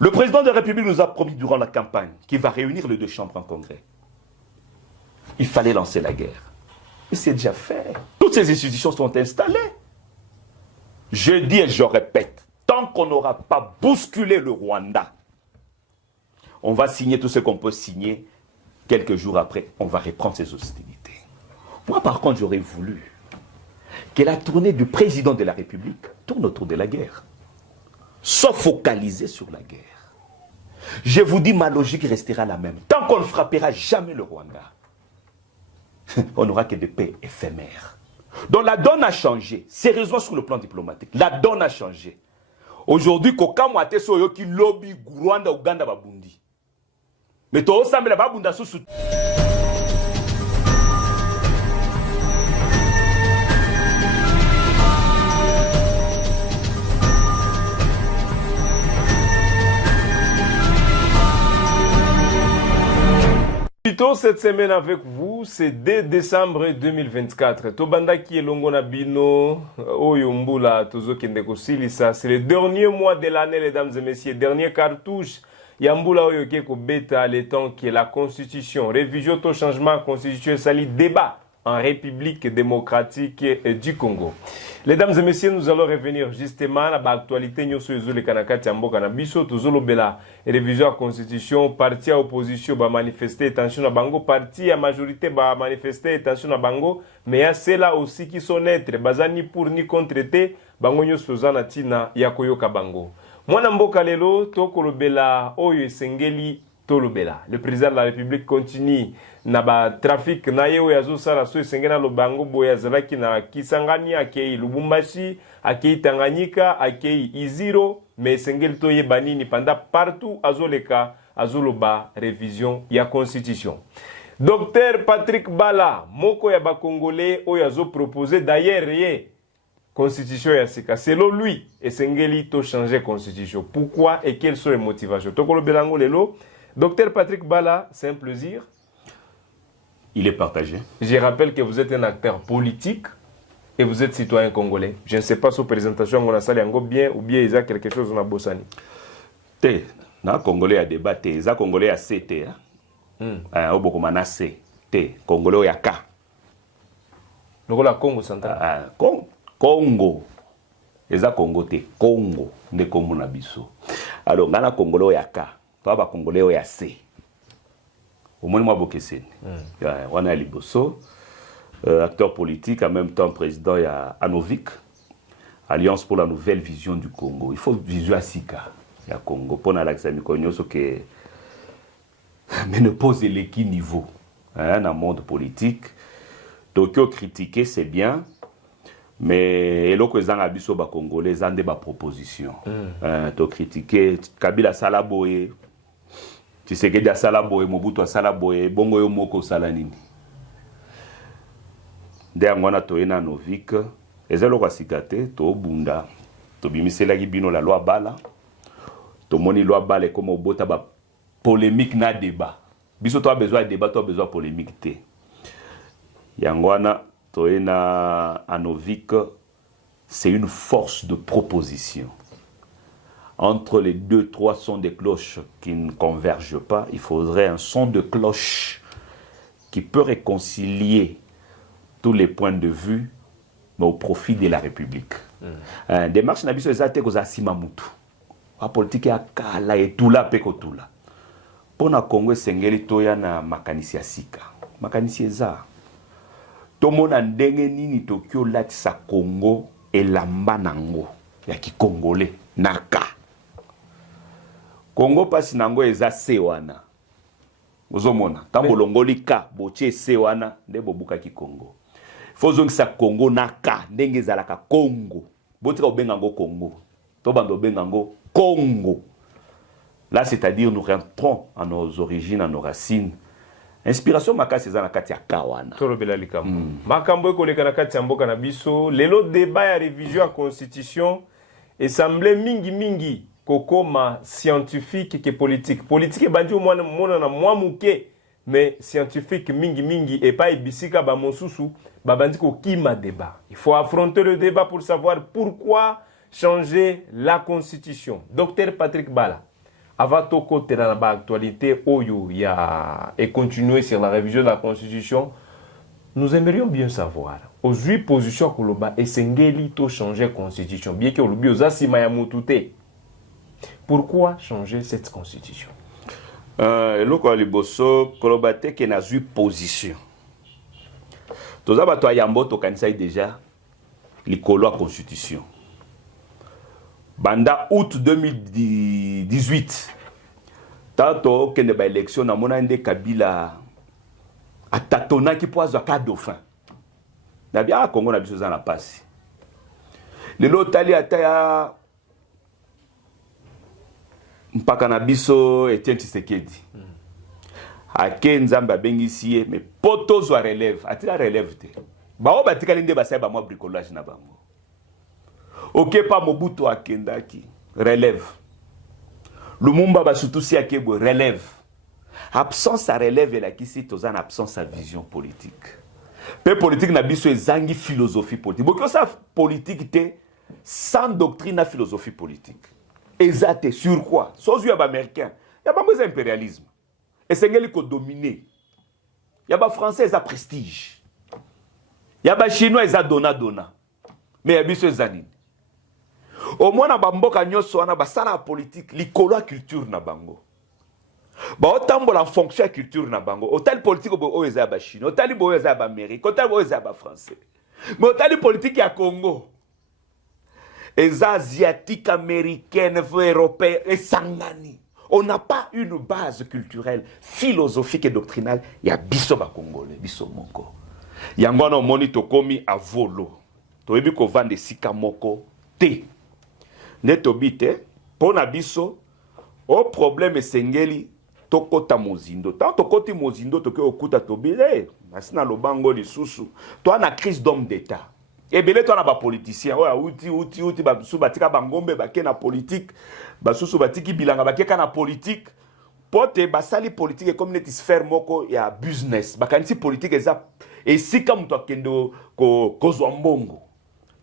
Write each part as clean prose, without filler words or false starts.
Le président de la République nous a promis durant la campagne qu'il va réunir les deux chambres en congrès. Il fallait lancer la guerre. Et c'est déjà fait. Toutes ces institutions sont installées. Je dis et je répète, tant qu'on n'aura pas bousculé le Rwanda, on va signer tout ce qu'on peut signer. Quelques jours après, on va reprendre ces hostilités. Moi, par contre, j'aurais voulu que la tournée du président de la République tourne autour de la guerre. Soit focalisée sur la guerre. Je vous dis, ma logique restera la même. Tant qu'on ne frappera jamais le Rwanda, on n'aura que des paix éphémères. Donc la donne a changé. Sérieusement sur le plan diplomatique. La donne a changé. Aujourd'hui, Kokamwate Soyoki lobby Rwanda, Uganda, Babundi. Mais toi, ça me l'a Babunda sous. Cette semaine avec vous, c'est dès décembre 2024. Tobanda qui est Longona Bino, Oyombula, Tozo Kendeko Silisa. C'est le dernier mois de l'année, mesdames et messieurs. Dernier cartouche. Yambula Oyokeko Beta, le temps qui est la Constitution. Révision au changement constitutionnel, sali débat en République démocratique du Congo. Mesdames et messieurs, nous allons revenir justement à l'actualité. Nous sommes les Kanakati Amboka Nabiso, Tozolo Bela, révision à la Constitution, parti à opposition, va manifester, attention à Bango, parti à majorité, va manifester, attention à Bango, mais il y a ceux-là aussi qui sont neutres, bazani pour ni contre té, Bango Nyos Fozana Tina, Yakoyoka Bango. Mwana Mboka Lelo, Tokolo Bela, Oyo Sengeli, Tolobela. Le président de la République continue na ba trafic na yeo yazo sala so sengena lo bango boya zalaki na Kisangani akei Lubumbashi akei Tanganyika akei Iziro mais sengeli to yebanini panda partout azoleka azoloba révision ya constitution. Docteur Patrick Bala moko ya ba congolais oyo azo proposer d'ailleurs ye constitution ya sika selon lui esengeli to changer constitution. Pourquoi et quelles sont les motivations? Tokolo belango lelo. Docteur Patrick Bala, c'est un plaisir. Il est partagé. Je rappelle que vous êtes un acteur politique et vous êtes citoyen congolais. Je ne sais pas sur présentation on a sali yango bien ou bien il y a quelque chose on a bossani. Té, na congolais a débatté, za congolais a CT hein. Oboko mana C, T, congolais a K. Donc la Congo central. Congo. Eza Congo té, Congo ne komuna biso. Alors ngana congolais a K. Toi, Congolais, il y a C. Au moins, moi, je on a Liboso, acteur politique, en même temps président, il y a Anovik, Alliance pour la nouvelle vision du Congo. Il faut vision à Sika, il y a Congo. Pour l'Alexandre Mikonyo, que mais ne pose l'équipe niveau dans le monde politique. Tokyo critiquer, c'est bien. Mais l'autre ils ont abisso ba congolais ils ont des propositions. To critiquer Kabila Salaboye. Tu sais que dia Salaboye Mobutu Salaboye bongo yo moko sala nini. Nde ngwana to ena Novik ezelo kwa sikate to bunda to bimisela ki bino la loi bala. To moni loi bala comme obota ba polémique na débat. Biso to a besoin de débat, to a besoin de polémique té. Yangwana Toena Anovik, c'est une force de proposition. Entre les deux, trois sons de cloche qui ne convergent pas, il faudrait un son de cloche qui peut réconcilier tous les points de vue, mais au profit de la République. Démarche Nabiso Ezate Kozasima Moutou. La politique est kala et tout là, peko tout là. Pour na Congo, Sengeli Toya na makanisi Sika. Makanisi Eza. Tomona ndenge nini Tokyo latisa Congo elamba nango ya ki congolais naka Congo pasi nango eza sewana ozomona tambo longoli ka boche sewana nde bobuka ki Congo fozongisa Congo naka ndenge ezalaka Congo botika obenga ngo Congo to bando benga ngo Congo là c'est-à-dire nous rentrons à nos origines à nos racines. Inspiration makasi za na kati ya kawana. Torobela likambo. Makambo ekoleka na kati ya mboka na biso. Lelo débat ya révision ya constitution semblait mingi kokoma scientifique que politique. Politique bandi mona na mwa muke mais scientifique mingi et pas ibisika ba mosusu ba bandi ko kima débat. Il faut affronter le débat pour savoir pourquoi changer la constitution. Docteur Patrick Bala. Avant tout côté dans l'actualité, et continuer sur la révision de la Constitution, nous aimerions bien savoir. Aux 8 positions Koloba et Sengeli to changer la Constitution, bien que l'oubi aux asima ya mutute. Pourquoi changer cette Constitution? Le quoi le bosso Koloba te qui n'a 8 positions. Tous les bateaux yambo to kanisa déjà l'écolo à Constitution. Banda août 2018, tato kende ba élection na mona nde Kabila atatona ki poazo ka dauphin. Na bien Congo na biso za na pasi. Lelo tali ataya mpaka na biso Etienne Tshisekedi. Ake nzamba bengisi ye mais poto zo relève, atila relève te. Ba o batika linde ba sai ba mo bricolage na bango. Ok, pas Mobutu akendaki, relève. Lumumba Basutusi akebo, relève. Absence à relève et la qui c'est aux absence à vision politique. Peu politique n'a biso ezangi philosophie politique. Beaucoup ça politique te sans doctrine à philosophie politique. Exact sur quoi? Sans yeux américain. Y a pas besoin d'impérialisme. Et c'est ngeli ko dominer. Y a pas français ça prestige. Y a pas chinois ça dona. Mais y a biso ezanini. Au moins na bamboka nyoso wana basala politique likolo culture na bango ba otambola en fonction culture na bango otal politique o eza ba Chine otal bo eza ba Amérique otal bo eza ba français mais otal politique ya Congo eza asiatique américaine européenne et sangani. On n'a pas une base culturelle philosophique et doctrinale ya biso ba congolais biso moko yango na moni to komi avolo to yebi ko vendre sika moko te netobite pona biso au problème sengeli tokota mozindo tant tokoti mozindo toke okuta tobile masina lobango lisusu toi na crise d'homme d'état ebele toi na ba politicien oya uti ba biso batika bangombe bake na politique basusu batiki bilanga bake kana politique pote basali politique comme net sphère moko ya business bakanisi politique eza esika muto akendo kozwa mbongo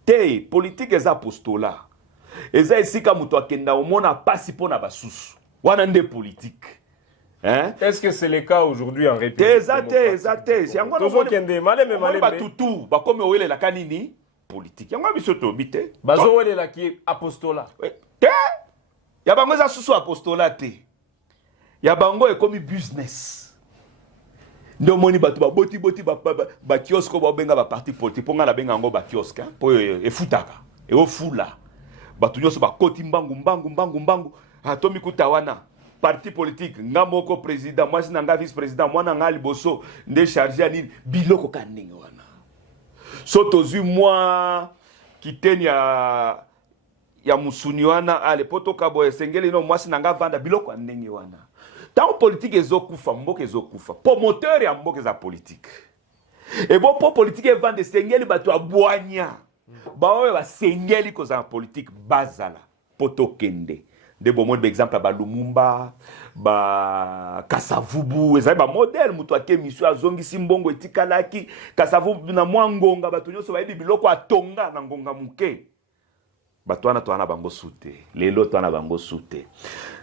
te politique eza postola. Et ça ici comme toi kenda au monde a pas si pour na basusu. Wana nde politique. Hein? Est-ce que c'est le cas aujourd'hui en République? Exact. Si encore Tozo kende maleme ba tutu ba comme wele la kanini politique. Yango biso to bité. Bazo wele la ki apostola. Te ya bango za susu apostola te. Ya bango e comme business. Ndo moni batu ba boti ba kiosque ba benga ba parti politique. Ponga na benga ngo ba kiosque po e futaka. E o fula. Batu nyoso bakoti mbangu atomi kutawana parti politique ngamoko président moi sinanga vice président mwana ngali boso nde chargé nini biloko kaninga wana soto zui moi kiteni ya musuni wana ale poto kabo esengeli no moi sinanga vanda biloko kaninga wana tant politique ezokufa mboka ezokufa promoteur ya mboka za politique et bon pour politique evande sengeli batu abwanya baoyo basengeli koza politique bazala poto kende de bon mode exemple ba Lumumba ba Kasavubu ezali ba modèle muto ake mission azongisi mbongo etikalaki Kasavubu na mwangonga batu nyoso bayibi biloko atonga na ngonga muke batwana twana bango sute lelo twana bango sute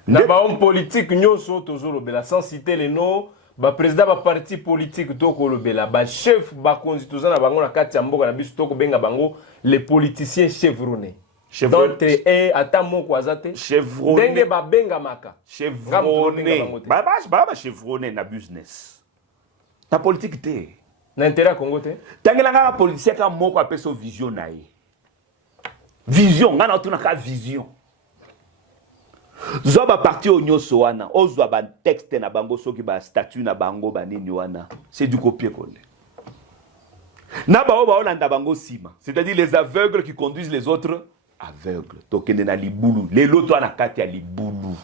na ba homme politique nyoso tozolo bela sans citer les noms ba président ba parti politique to ko lobela ba chef ba constitution na bango na kati ya mboka na biso to ko benga bango les politiciens chevronnés donc ata moko azate chevronné ndenge ba benga maka chevronné ba chevronné na business ta politique te na intérêt Congo te tangela nga politicien ka moko apeso vision na ye vision ngana tuna ka vision zoba parti onyoso wana ozwa ba texte na bango soki ba statut na bango ba nini wana c'est du copier-coller na ba olanda bango sima c'est-à-dire les aveugles qui conduisent les autres aveugles tokende na libulu lelo to na kati ya libulu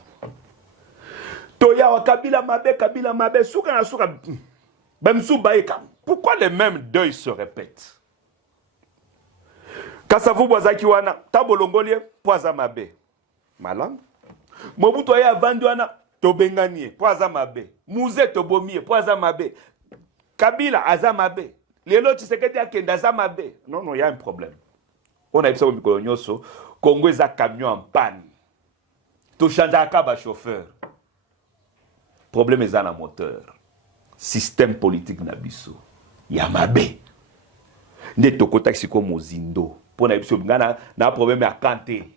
toya wa kabila mabe suka na suka bamsu baeka pourquoi les mêmes deuils se répètent Kasavubu azaki wana tabolongolie poaza mabe malam Mobutu ya vandu wana tobenganie poaza mabe muze tobomie poaza mabe Kabila azamabe lelo Tshisekedi akenda azamabe non il y a un problème on a eu ça au micro nyoso Congo est un camion en panne to chanja ka chauffeur. Problème est dans le moteur. Système politique na biso. Yamabe. Ne toko taxi comme Mozindo. Pour na problème à Kanté.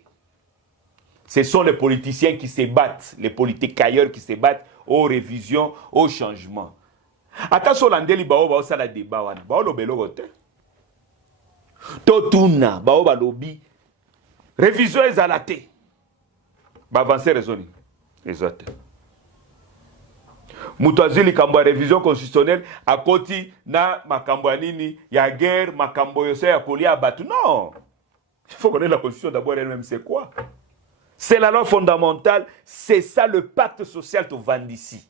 Ce sont les politiciens qui se battent, les politiques ailleurs qui se battent aux révisions, aux changements. Attention, l'andeli bao bao ça la débat wan. Bao lo belo gote. Totuna bao ba lobby. Révision ezalate. Ba avancer raisonner. Exact. Mutazili kambo révision constitutionnelle à koti na makambo nini ya guerre makambo yose ya kolia batu. Non. Il faut connaître la constitution d'abord elle-même c'est quoi? C'est la loi fondamentale, c'est ça le pacte social to vend ici.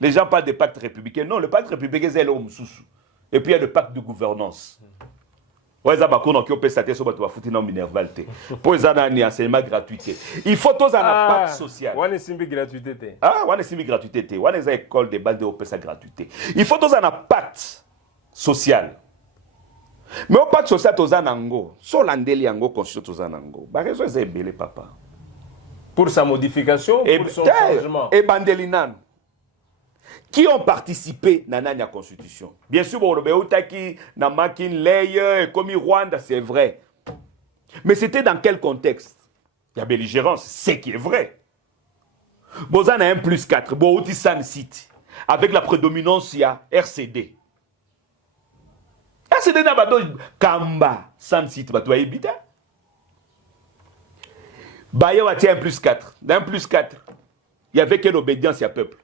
Les gens parlent de pacte républicain. Non, le pacte républicain c'est l'homme sous. Et puis il y a le pacte de gouvernance. Ouais, ça va qu'on a occupé ça sur bateau foutre dans minervalte. Pour ça dans enseignement gratuité. Il faut tous un pacte social. On est simbi gratuité. Ah, on est simbi gratuité. On est école de base de opé ça gratuité. Il faut tous un pacte social. Mais au pacte social tous un ango. So landeli ango constitution tous un ango. Ba raison c'est belé papa. Pour sa modification, pour son changement. Et bandelinan. Qui ont participé à la Constitution. Bien sûr, na Makin Leye, comme Rwanda, c'est vrai. Mais c'était dans quel contexte? Il y a belligérance, c'est qui est vrai. Bozan a 1+4, Boouti San City, avec la prédominance, il y a RCD. RCD n'a pas de Kamba, San City, tu vas éviter. Bayo a 1+4. Dans 1+4, il y avait quelle obédience à peuple?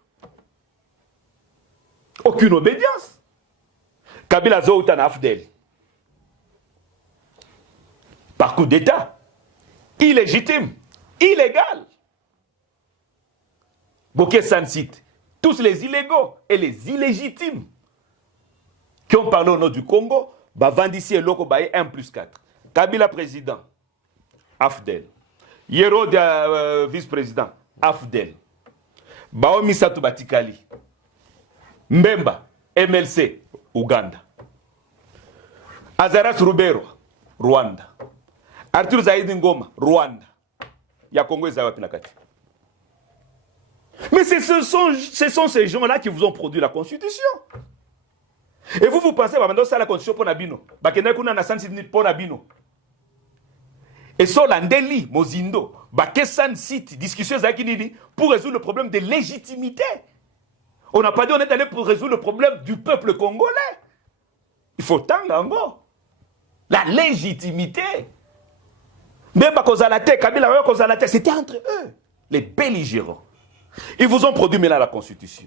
Aucune obédience. Kabila Zoutan Afdel. Par coup d'État. Illégitime. Illégal. Boké Sansit. Tous les illégaux et les illégitimes qui ont parlé au nom du Congo, Vendici et Loko Baye 1+4. Kabila président. Afdel. Yero vice-président. Afdel. Bao Misato Batikali. Mbemba, MLC, Uganda. Azaras Rubero, Rwanda. Arthur Zaidi Ngoma, Rwanda. Ya Congo et Zawapinakati. Mais ce sont ces gens-là qui vous ont produit la Constitution. Et vous pensez, que ça la Constitution pour Nabino. Bakena kuna na San City pour Nabino. Et sur l'Andeli, Mozindo, Bakesan City, discussion pour résoudre le problème de légitimité. On n'a pas dit on est allé pour résoudre le problème du peuple congolais. Il faut tango. La légitimité. Même à cause de la tête, Kabila à cause de la tête, c'était entre eux, les belligérants. Ils vous ont produit maintenant la constitution.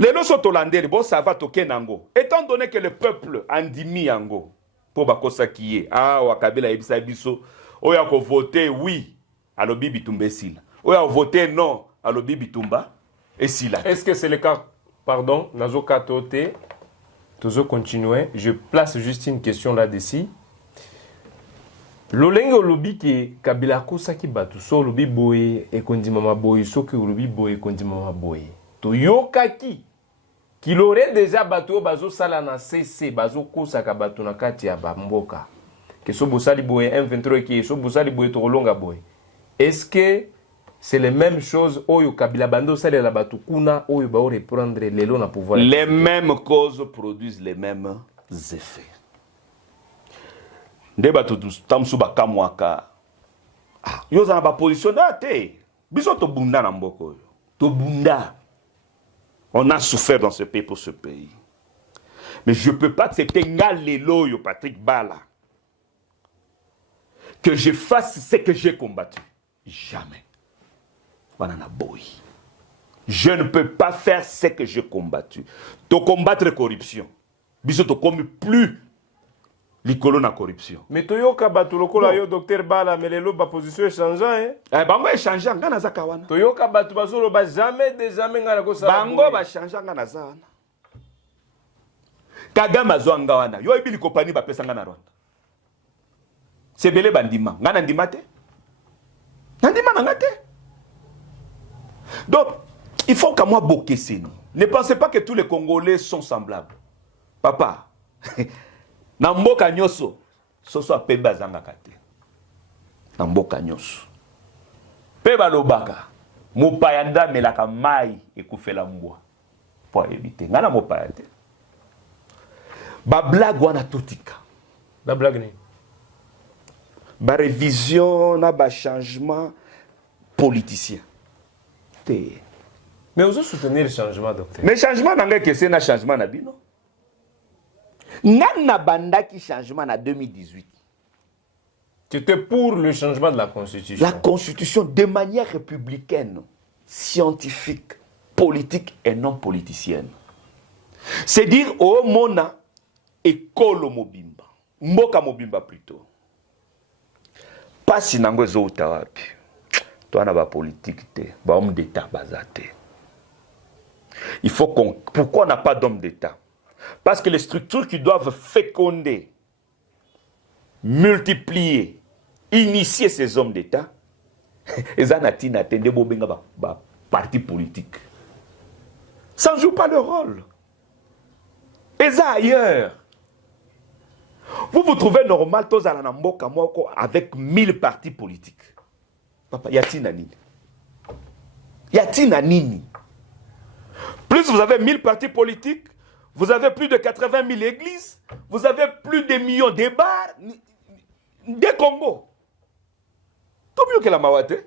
Les lois sont hollandais, bon ça va toquer nango. Étant donné que le peuple andimi yango, pour bakosa qui est, ah ou Kabila ebisa biso, ou ya ko voter oui, à l'obi bitumba sila. Ou ya voter non, à l'obi bitumba. Est-ce que c'est le cas? Pardon, Nazo Katote, toujours continuer. Je place juste une question là-dessus. L'olenge olobi qui Kabila kosa ki batu so olobi boye e kondi mama boye so ki olobi boye kondi mama boye. To yokaki qui l'aurait déjà batu bazo sala na CC bazo kosa ka batu na kati ya bamboka. Que so bosali boye M23 qui so bosali boye to longa boye. Est-ce que c'est les mêmes choses oyo Kabila bando sale la batukuna oyo ba reprendre lelo na pouvoir. Les mêmes causes produisent les mêmes effets. Nde batu tamsu bakamwaka. Yo za ba position te. Biso to bunda na mboko yo. To bunda. On a souffert dans ce pays pour ce pays. Mais je peux pas accepter ngalelo yo Patrick Bala. Que je fasse ce que j'ai combattu. Jamais. Je ne peux pas faire ce que j'ai combattu. De combattre la corruption. Biso to commis plus l'icolo na corruption. Mais toyoka batu lokola yo docteur Bala melelo ba position échangeant hein. Bango échangeant ngana zakawana. Toyoka batu basolo ba jamais ngana ko sala. Bango ba changeant ngana zana. Kagame azwanga wana. Yo ebili compagnie ba pesa ngana Rwanda. C'est belé bandima. Ngana ndimate. Ndima ngate. Donc, il faut qu'à moi boquer nous. Ne pensez pas que tous les Congolais sont semblables. Papa, Namboka nyoso, soso apemba zanga kate. Namboka nyoso. Pe balobaka. Mopayanda melaka mai ekufela mbwa. Po éviter. Ngana mopayande. Ba blague wana totika. La blague ni. Ba révision na ba changement politicien. Mais vous soutenez le changement, docteur. Mais changement n'a que c'est un changement na bino. Nana banda qui changement en 2018. Tu étais pour le changement de la Constitution. La Constitution de manière républicaine, scientifique, politique et non politicienne. C'est dire au mona école mobimba. Mboka mobimba plutôt. Pas si nango zo utawapi. Toi na ba politique te, ba homme d'état bazate. Il faut qu'on... Pourquoi on n'a pas d'homme d'état? Parce que les structures qui doivent féconder, multiplier, initier ces hommes d'état, ils ont un parti politique. Ça ne joue pas le rôle. Et ça ailleurs. Vous vous trouvez normal, tous à la avec 1000 partis politiques. Papa, yati nani. Yati nani. Plus vous avez 1000 partis politiques, vous avez plus de 80 000 églises, vous avez plus de millions de bars, des combos. Tout mieux que la Mawate.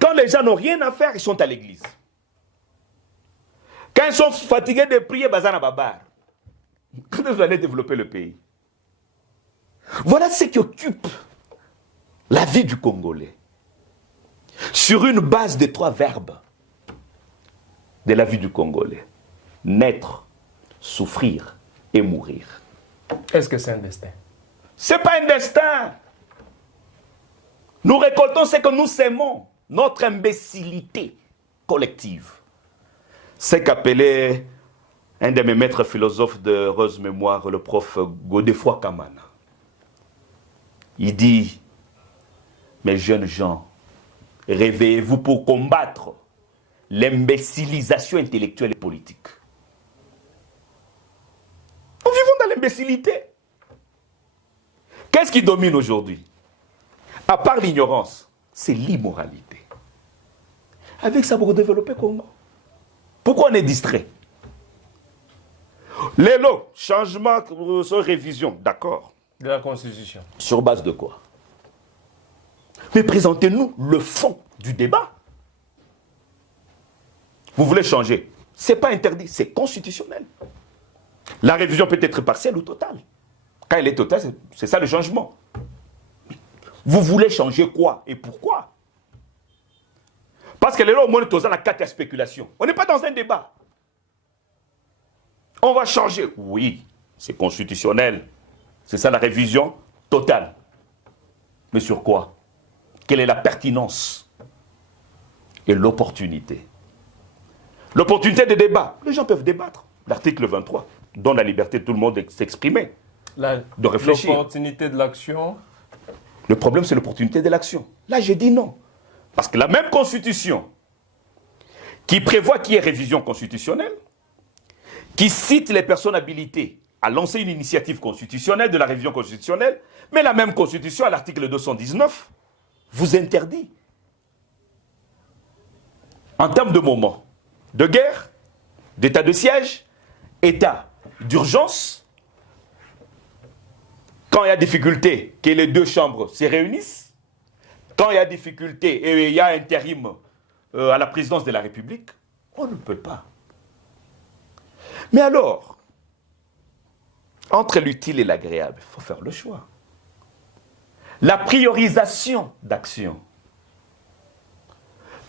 Quand les gens n'ont rien à faire, ils sont à l'église. Quand ils sont fatigués de prier, bazana babar. Quand vous allez développer le pays. Voilà ce qui occupe la vie du Congolais. Sur une base de 3 verbes de la vie du Congolais. Naître, souffrir et mourir. Est-ce que c'est un destin? Ce n'est pas un destin. Nous récoltons ce que nous sémons. Notre imbécilité collective. C'est qu'appelait un de mes maîtres philosophes de heureuse mémoire, le prof Godefroy Kamana. Il dit, mes jeunes gens, réveillez-vous pour combattre l'imbécilisation intellectuelle et politique. Nous vivons dans l'imbécilité. Qu'est-ce qui domine aujourd'hui? À part l'ignorance, c'est l'immoralité. Avec ça, vous développez Congo. Pourquoi on est distrait? Les lots, changement, révision, d'accord. De la Constitution. Sur base de quoi? Mais présentez-nous le fond du débat. Vous voulez changer? Ce n'est pas interdit, c'est constitutionnel. La révision peut être partielle ou totale. Quand elle est totale, c'est ça le changement. Vous voulez changer quoi et pourquoi? Parce que les lois, au moins, on a 4 spéculations. On n'est pas dans un débat. On va changer. Oui, c'est constitutionnel. C'est ça la révision totale. Mais sur quoi? Quelle est la pertinence et l'opportunité? L'opportunité de débat. Les gens peuvent débattre. L'article 23 donne la liberté de tout le monde de s'exprimer, de réfléchir. L'opportunité de l'action. Le problème, c'est l'opportunité de l'action. Là, j'ai dit non. Parce que la même constitution qui prévoit qu'il y ait révision constitutionnelle, qui cite les personnes habilitées à lancer une initiative constitutionnelle de la révision constitutionnelle, mais la même constitution, à l'article 219, vous interdit, en termes de moment, de guerre, d'état de siège, état d'urgence, quand il y a difficulté que les 2 chambres se réunissent, quand il y a difficulté et il y a intérim à la présidence de la République, on ne peut pas. Mais alors, entre l'utile et l'agréable, il faut faire le choix. La priorisation d'action.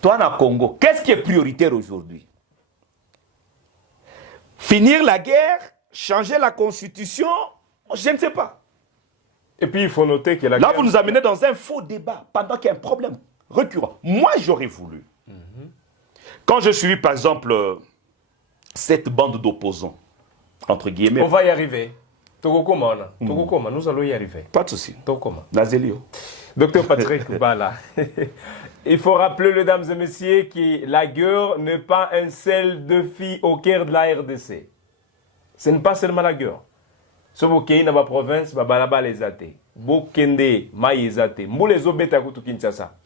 Toi, en Congo, qu'est-ce qui est prioritaire aujourd'hui? Finir la guerre, changer la constitution, je ne sais pas. Et puis, il faut noter que la Là, guerre... vous nous amenez dans un faux débat, pendant qu'il y a un problème récurrent. Moi, j'aurais voulu. Quand je suis, par exemple, cette bande d'opposants, entre guillemets... On va y arriver. Togokoma, nous allons y arriver. Pas de souci. Togokoma. Nazelio. Docteur Patrick Bala, il faut rappeler, mesdames et messieurs, que la guerre n'est pas un seul défi au cœur de la RDC. Ce n'est pas seulement la guerre. Si vous êtes dans la province, vous avez les athées. Vous êtes dans les athées. Vous êtes dans les Kinshasa.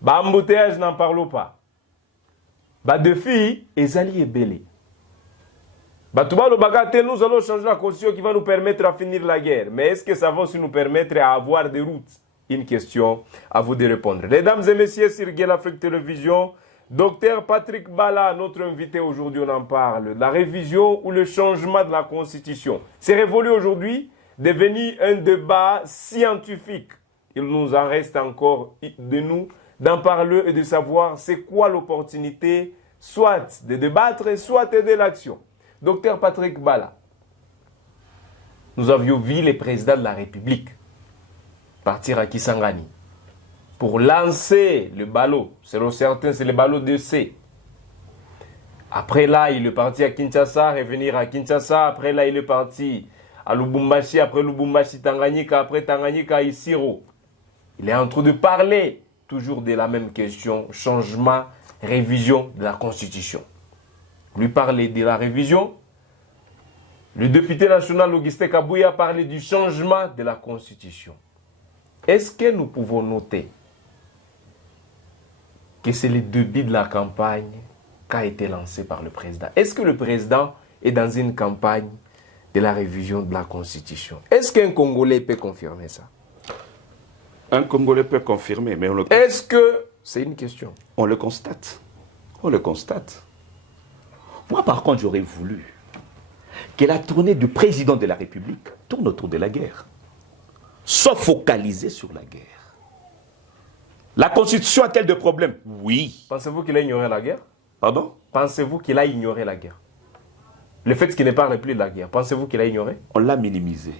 Bah, embouteillage, n'en parlons pas. Bah, de filles, ezali et belé. Bah, tout le bagate, nous allons changer la constitution qui va nous permettre à finir la guerre. Mais est-ce que ça va aussi nous permettre à avoir des routes? Une question à vous de répondre. Mesdames et messieurs, sur Guel Afrique Télévision, Dr Patrick Bala, notre invité aujourd'hui, on en parle. La révision ou le changement de la Constitution. C'est révolu aujourd'hui, devenu un débat scientifique. Il nous en reste encore de nous d'en parler et de savoir c'est quoi l'opportunité, soit de débattre, soit de l'action. Dr Patrick Bala, nous avions vu le président de la République partir à Kisangani pour lancer le ballot. Selon certains, c'est le ballot de C. Après là, il est parti à Kinshasa, revenir à Kinshasa. Après là, il est parti à Lubumbashi. Après Lubumbashi, Tanganyika. Après Tanganyika, Isiro. Il est en train de parler toujours de la même question. Changement, révision de la Constitution. Lui parler de la révision. Le député national Augustin Kabouya a parlé du changement de la Constitution. Est-ce que nous pouvons noter que c'est le début de la campagne qui a été lancée par le président? Est-ce que le président est dans une campagne de la révision de la Constitution? Est-ce qu'un Congolais peut confirmer ça? Un Congolais peut confirmer, mais on le... Est-ce que... C'est une question. On le constate. On le constate. Moi, par contre, j'aurais voulu que la tournée du président de la République tourne autour de la guerre. Soit focalisée sur la guerre. La Constitution a-t-elle des problèmes? Oui. Pensez-vous qu'il a ignoré la guerre? Pardon? Pensez-vous qu'il a ignoré la guerre? Le fait qu'il n'ait pas répliqué de la guerre, pensez-vous qu'il a ignoré? On l'a minimisé.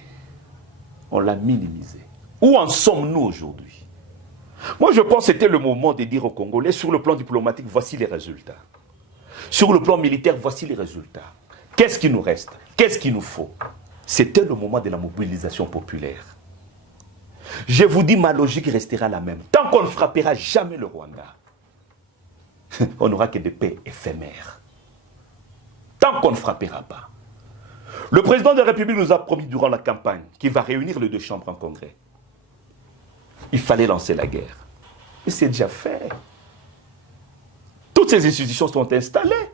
On l'a minimisé. Où en sommes-nous aujourd'hui? Moi, je pense que c'était le moment de dire aux Congolais, sur le plan diplomatique, voici les résultats. Sur le plan militaire, voici les résultats. Qu'est-ce qui nous reste? Qu'est-ce qu'il nous faut? C'était le moment de la mobilisation populaire. Je vous dis, ma logique restera la même. Tant qu'on ne frappera jamais le Rwanda, on n'aura que des paix éphémères. Tant qu'on ne frappera pas. Le président de la République nous a promis durant la campagne qu'il va réunir les deux chambres en congrès. Il fallait lancer la guerre. Et c'est déjà fait. Toutes ces institutions sont installées.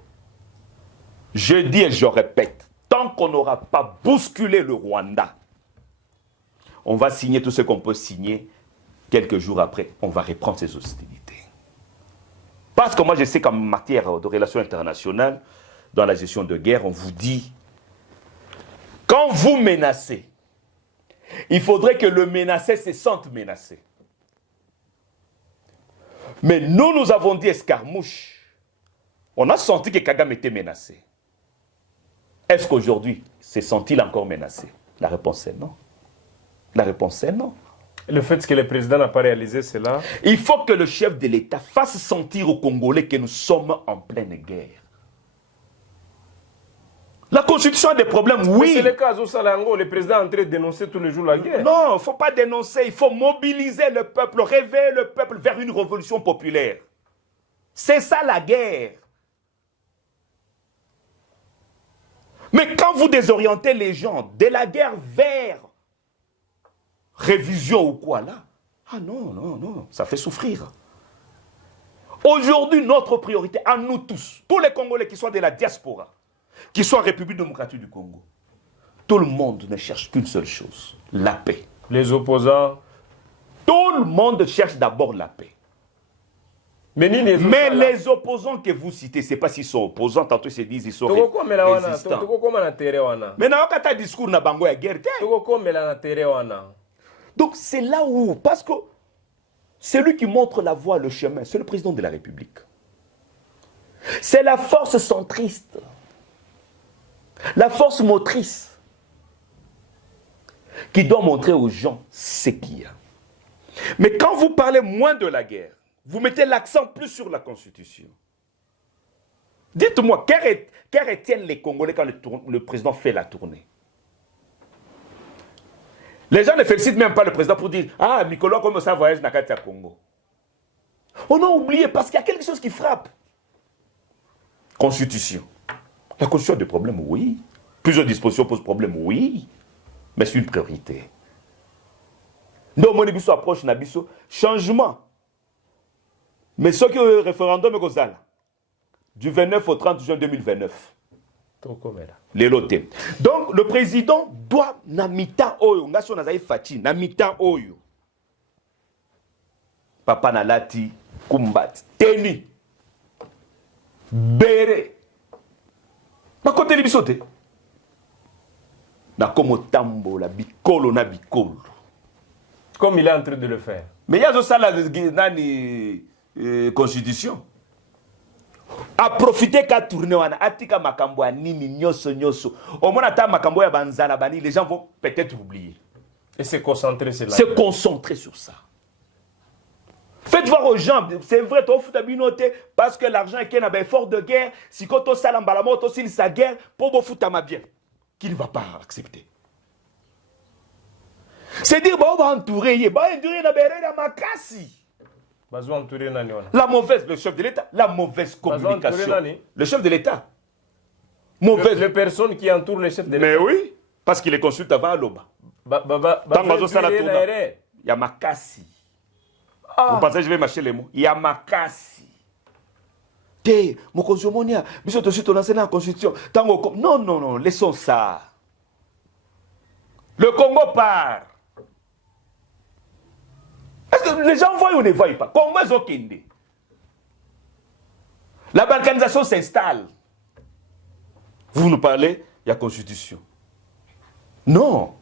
Je dis et je répète, tant qu'on n'aura pas bousculé le Rwanda, on va signer tout ce qu'on peut signer. Quelques jours après, on va reprendre ces hostilités. Parce que moi, je sais qu'en matière de relations internationales, dans la gestion de guerre, on vous dit, quand vous menacez, il faudrait que le menacé se sente menacé. Mais nous avons dit escarmouche. On a senti que Kagame était menacé. Est-ce qu'aujourd'hui, se sent-il encore menacé? La réponse est non. La réponse est non. Le fait que le président n'a pas réalisé cela... Il faut que le chef de l'État fasse sentir aux Congolais que nous sommes en pleine guerre. La Constitution a des problèmes, oui. C'est le cas au Salango, le président est en train de dénoncer tous les jours la guerre. Non, il ne faut pas dénoncer, il faut mobiliser le peuple, réveiller le peuple vers une révolution populaire. C'est ça la guerre. Mais quand vous désorientez les gens de la guerre vers révision ou quoi là, ah non, non, non, ça fait souffrir. Aujourd'hui, notre priorité à nous tous les Congolais qui soient de la diaspora, qui soient en République démocratique du Congo, tout le monde ne cherche qu'une seule chose, la paix. Les opposants. Tout le monde cherche d'abord la paix. Mais les opposants que vous citez, ce n'est pas s'ils sont opposants, tantôt ils se disent qu'ils sont résistants. Mais n'a pas discours na bango ya guerre. Donc c'est là où, parce que celui qui montre la voie, le chemin, c'est le président de la République. C'est la force centriste, la force motrice, qui doit montrer aux gens ce qu'il y a. Mais quand vous parlez moins de la guerre, vous mettez l'accent plus sur la Constitution. Dites-moi, que retiennent les Congolais quand le président fait la tournée? Les gens ne félicitent même pas le président pour dire « Ah, Nicolas, comme ça voyage dans le Congo ». On a oublié parce qu'il y a quelque chose qui frappe. Constitution. La Constitution a des problèmes, oui. Plusieurs dispositions posent problème, oui. Mais c'est une priorité. Nous, mon approche, changement. Mais ce qui est le référendum est comme ça, là. Du 29 au 30 juin 2029. Les lotés. Donc, le président doit, na mitan oyo, nga so nazayi fachi, na mitan oyo. Papa Nalati, Kumbat, Teni, Bere. Ma côté libisote. Na komo tambo, la bikolo na bikolo. Comme il est en train de le faire. Mais il y a ça la constitution. A profiter qu'à tourner wana atika makambo ya nini nyoso nyoso. Au moins ata makambo ya banzala bani, les gens vont peut-être oublier. Et se concentrer sur ça. Se concentrer sur ça. Faites voir aux gens, c'est vrai, tu as binoté parce que l'argent est un effort de guerre. Si quand on salam balamo, tu as sa guerre pour vous foutre ma bien, qu'il ne va pas accepter. C'est dire bah on va entourer, bah entourer na bere na makasi. La mauvaise, le chef de l'État, la mauvaise communication. Le chef de l'État. Mauvaise. Les personnes qui entourent le chef de l'État. Mais oui, parce qu'il les consulte avant à l'Oba. Il y a makasi. Vous pensez que je vais mâcher les mots? Il y a makasi. Mon consommation, mais aussi ton ancien en constitution. Non, non, non, laissons ça. Le Congo part. Est-ce que les gens voient ou ne voient pas? Congo est Zokinde. La balkanisation s'installe. Vous nous parlez, il y a constitution. Non.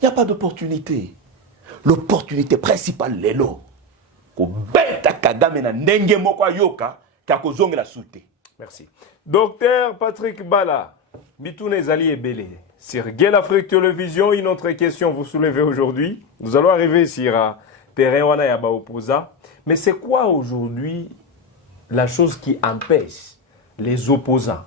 Il n'y a pas d'opportunité. L'opportunité principale, c'est là. Merci. Docteur Patrick Bala, Bitoune Zali et Belé. Sur Guel Afrique Télévision, une autre question vous soulevez aujourd'hui. Nous allons arriver sur Terrain Yaba Oposa. Mais c'est quoi aujourd'hui la chose qui empêche les opposants,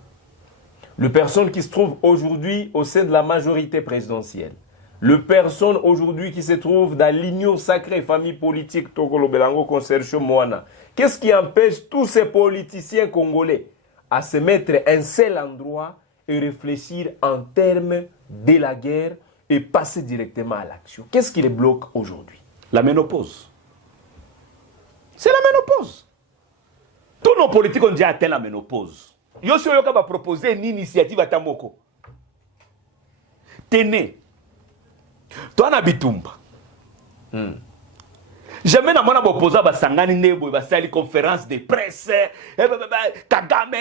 les personnes qui se trouvent aujourd'hui au sein de la majorité présidentielle, les personnes aujourd'hui qui se trouvent dans l'union sacrée famille politique Tokolo Belango Consercio Moana? Qu'est-ce qui empêche tous ces politiciens congolais à se mettre à un seul endroit et réfléchir en termes de la guerre et passer directement à l'action? Qu'est-ce qui les bloque aujourd'hui? La ménopause. C'est la ménopause. Tous nos politiques ont déjà atteint la ménopause. Yoshi Oyoka va proposer une initiative à Tamoko. Téné. Toi, na bitumba. Jamais na mona opposant ba sangani nebo ba sali conférence de presse Kagame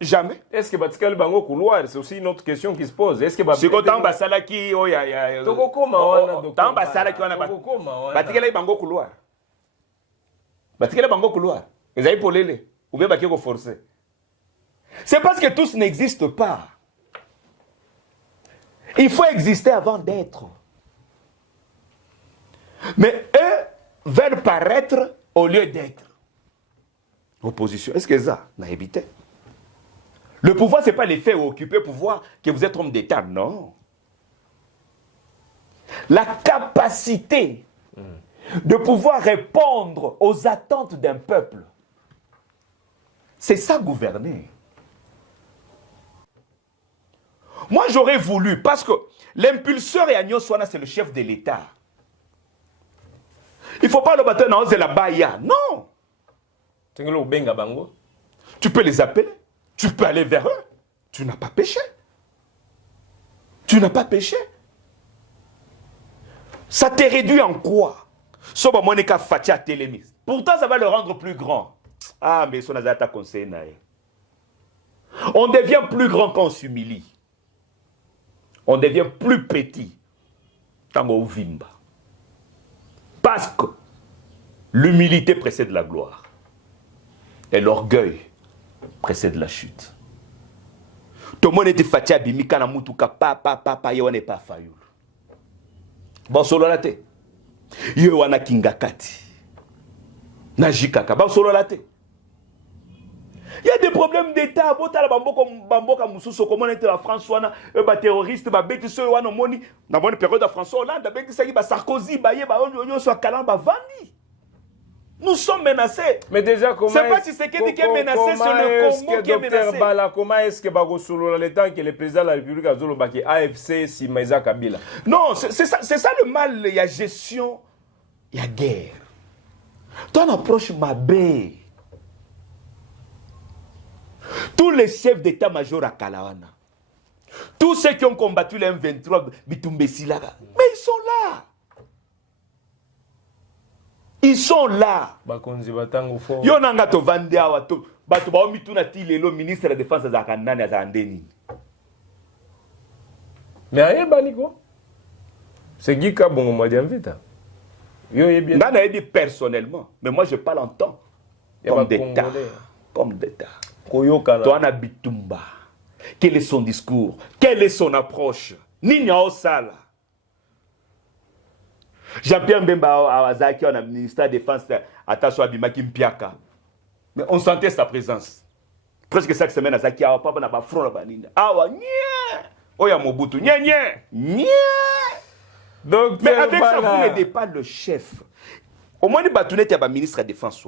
jamais. Est-ce que Batikali bango couloir, c'est aussi une autre question qui se pose. Est-ce que Batikali basala ki oya Tokokoma wana docteur basala ki wana Batikali bango couloir. Batikali bango couloir. Ezai polele ou bien bakiko forcer. C'est parce que tous n'existent pas. Il faut exister avant d'être. Mais eux veulent paraître au lieu d'être. Opposition. Est-ce que ça n'a évité? Le pouvoir, ce n'est pas l'effet occuper le pouvoir que vous êtes homme d'État. Non. La capacité de pouvoir répondre aux attentes d'un peuple. C'est ça gouverner. Moi, j'aurais voulu, parce que l'impulseur et Agnon Swana, c'est le chef de l'État. Il ne faut pas le battre dans la Baya. Non. Tu peux les appeler. Tu peux aller vers eux. Tu n'as pas péché. Tu n'as pas péché. Ça t'est réduit en quoi? Pourtant, ça va le rendre plus grand. Ah, mais son azata conseil. On devient plus grand quand on s'humilie. On devient plus petit quand on vimba. Parce que l'humilité précède la gloire. Et l'orgueil précède la chute. Tout le monde était fatigué, bimika na mutuka papa yo n'est pas fayoul. Bon solo la te. Yo wana kingakati. Na jikaka ba solo la te. Il y a des problèmes d'État. Bota la bamboka mususo comment était la France wana ba terroriste ba beti so wana moni na bonne période de François Hollande ba beti saki ba Sarkozy ba ye ba yo so kala ba vandi. Nous sommes menacés. Mais déjà, comment c'est pas Tshisekedi qui est menacé, c'est le Congo qui est menacé. Bala, comment est-ce que Bagosolo, le temps que le président de la République a dit AFC, si Maïza Kabila? Non, c'est ça le mal. Il y a gestion, il y a guerre. Ton approche mabé. Tous les chefs d'état-major à Kalawana, tous ceux qui ont combattu les M23, Bitumbe Silaga, mais ils sont là. Ils sont là. Yo nanga to vande awa to bato ba omituna ti lelo ministre de la défense za kanani za ndeni. Mais aye baniko. C'est Guika Bongo Madiamvita. Yo yebi. Nana yebi personnellement, mais moi je parle en temps. Comme d'État. Comme d'État. Toi na Bitumba. Quel est son discours? Quelle est son approche? Ninya Osala. Jean-Pierre Mbemba Azaki, on a ministère de la Défense, attention à Bimaki Mpiaka. Mais on sentait sa présence. Presque chaque semaine, Azaki, awa papa na ba front la banine. Awa, nye! Oya Mobutu, nye, nye! Nye! Donc, mais avec ça, vous n'aidez pas le chef. Au moins, il y a un ministre de la Défense,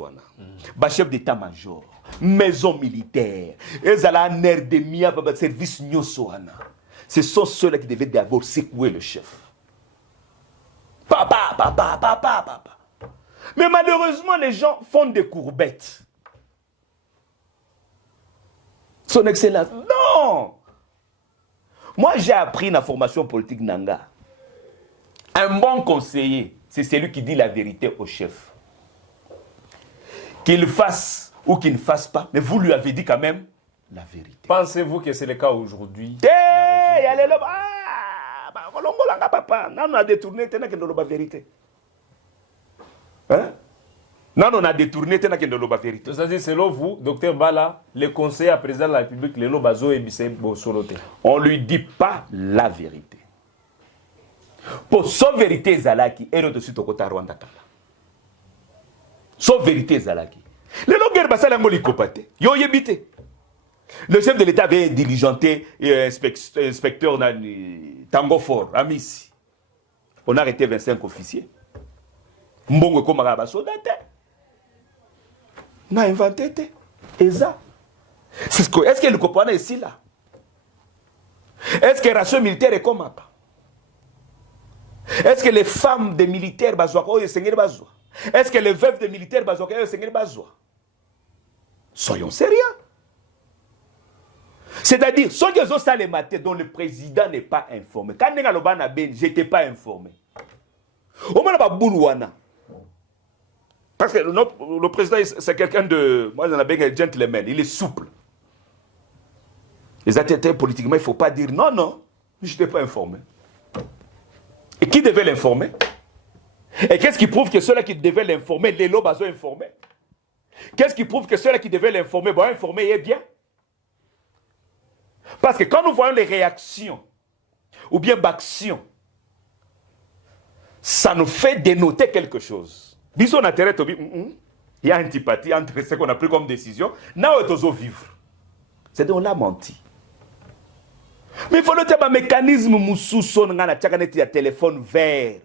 un chef d'état-major, maison militaire, ils ont un air de mia, service nyosoana. Ce sont ceux-là qui devaient d'abord secouer le chef. Papa, papa, papa, papa. Mais malheureusement, les gens font des courbettes. Son Excellence, non! Moi, j'ai appris dans la formation politique Nanga. Un bon conseiller, c'est celui qui dit la vérité au chef. Qu'il fasse ou qu'il ne fasse pas, mais vous lui avez dit quand même la vérité. Pensez-vous que c'est le cas aujourd'hui? On a détourné la vérité. Hein? Non, on a détourné la vérité. C'est-à-dire, selon vous, Dr Bala, le conseiller à président de la République, le Lobazo et Bissé Bosolote. On ne lui dit pas la vérité. Pour sa vérité, Zalaki, et l'autre suite au Kota Rwanda Kala. Sa vérité, Zalaki. Le loguer basala ngoli kopate. Yo yebite. Le chef de l'État avait diligenté inspecteur Tango Fort, à Missi. On a arrêté 25 officiers. Mbongo Komara soldate. On a inventé. Eza. Est-ce que le copain est ici là? Est-ce que la ration militaire est comme ça? Est-ce que les femmes des militaires bazoua? Est-ce que les veuves des militaires bazoua? Soyons sérieux. C'est-à-dire, ceux qui ont ça les matins dont le président n'est pas informé. Quand je n'étais pas informé. Au moins, Boulouana. Parce que le président, c'est quelqu'un de. Moi, j'en ai bien un gentleman. Il est souple. Les attentats politiquement, il ne faut pas dire non, non, je n'étais pas informé. Et qui devait l'informer? Et qu'est-ce qui prouve que ceux-là qui devaient l'informer, les lobes ont informé? Qu'est-ce qui prouve que ceux-là qui devaient l'informer, bon, informer est bien? Parce que quand nous voyons les réactions, ou bien d'actions, ça nous fait dénoter quelque chose. Disons, on a intérêt à il y a antipathie entre ce qu'on a pris comme décision, nous devons vivre. C'est donc on a menti. Mais il faut noter un mécanisme moussou son ngana tchakaneti ya téléphone vert.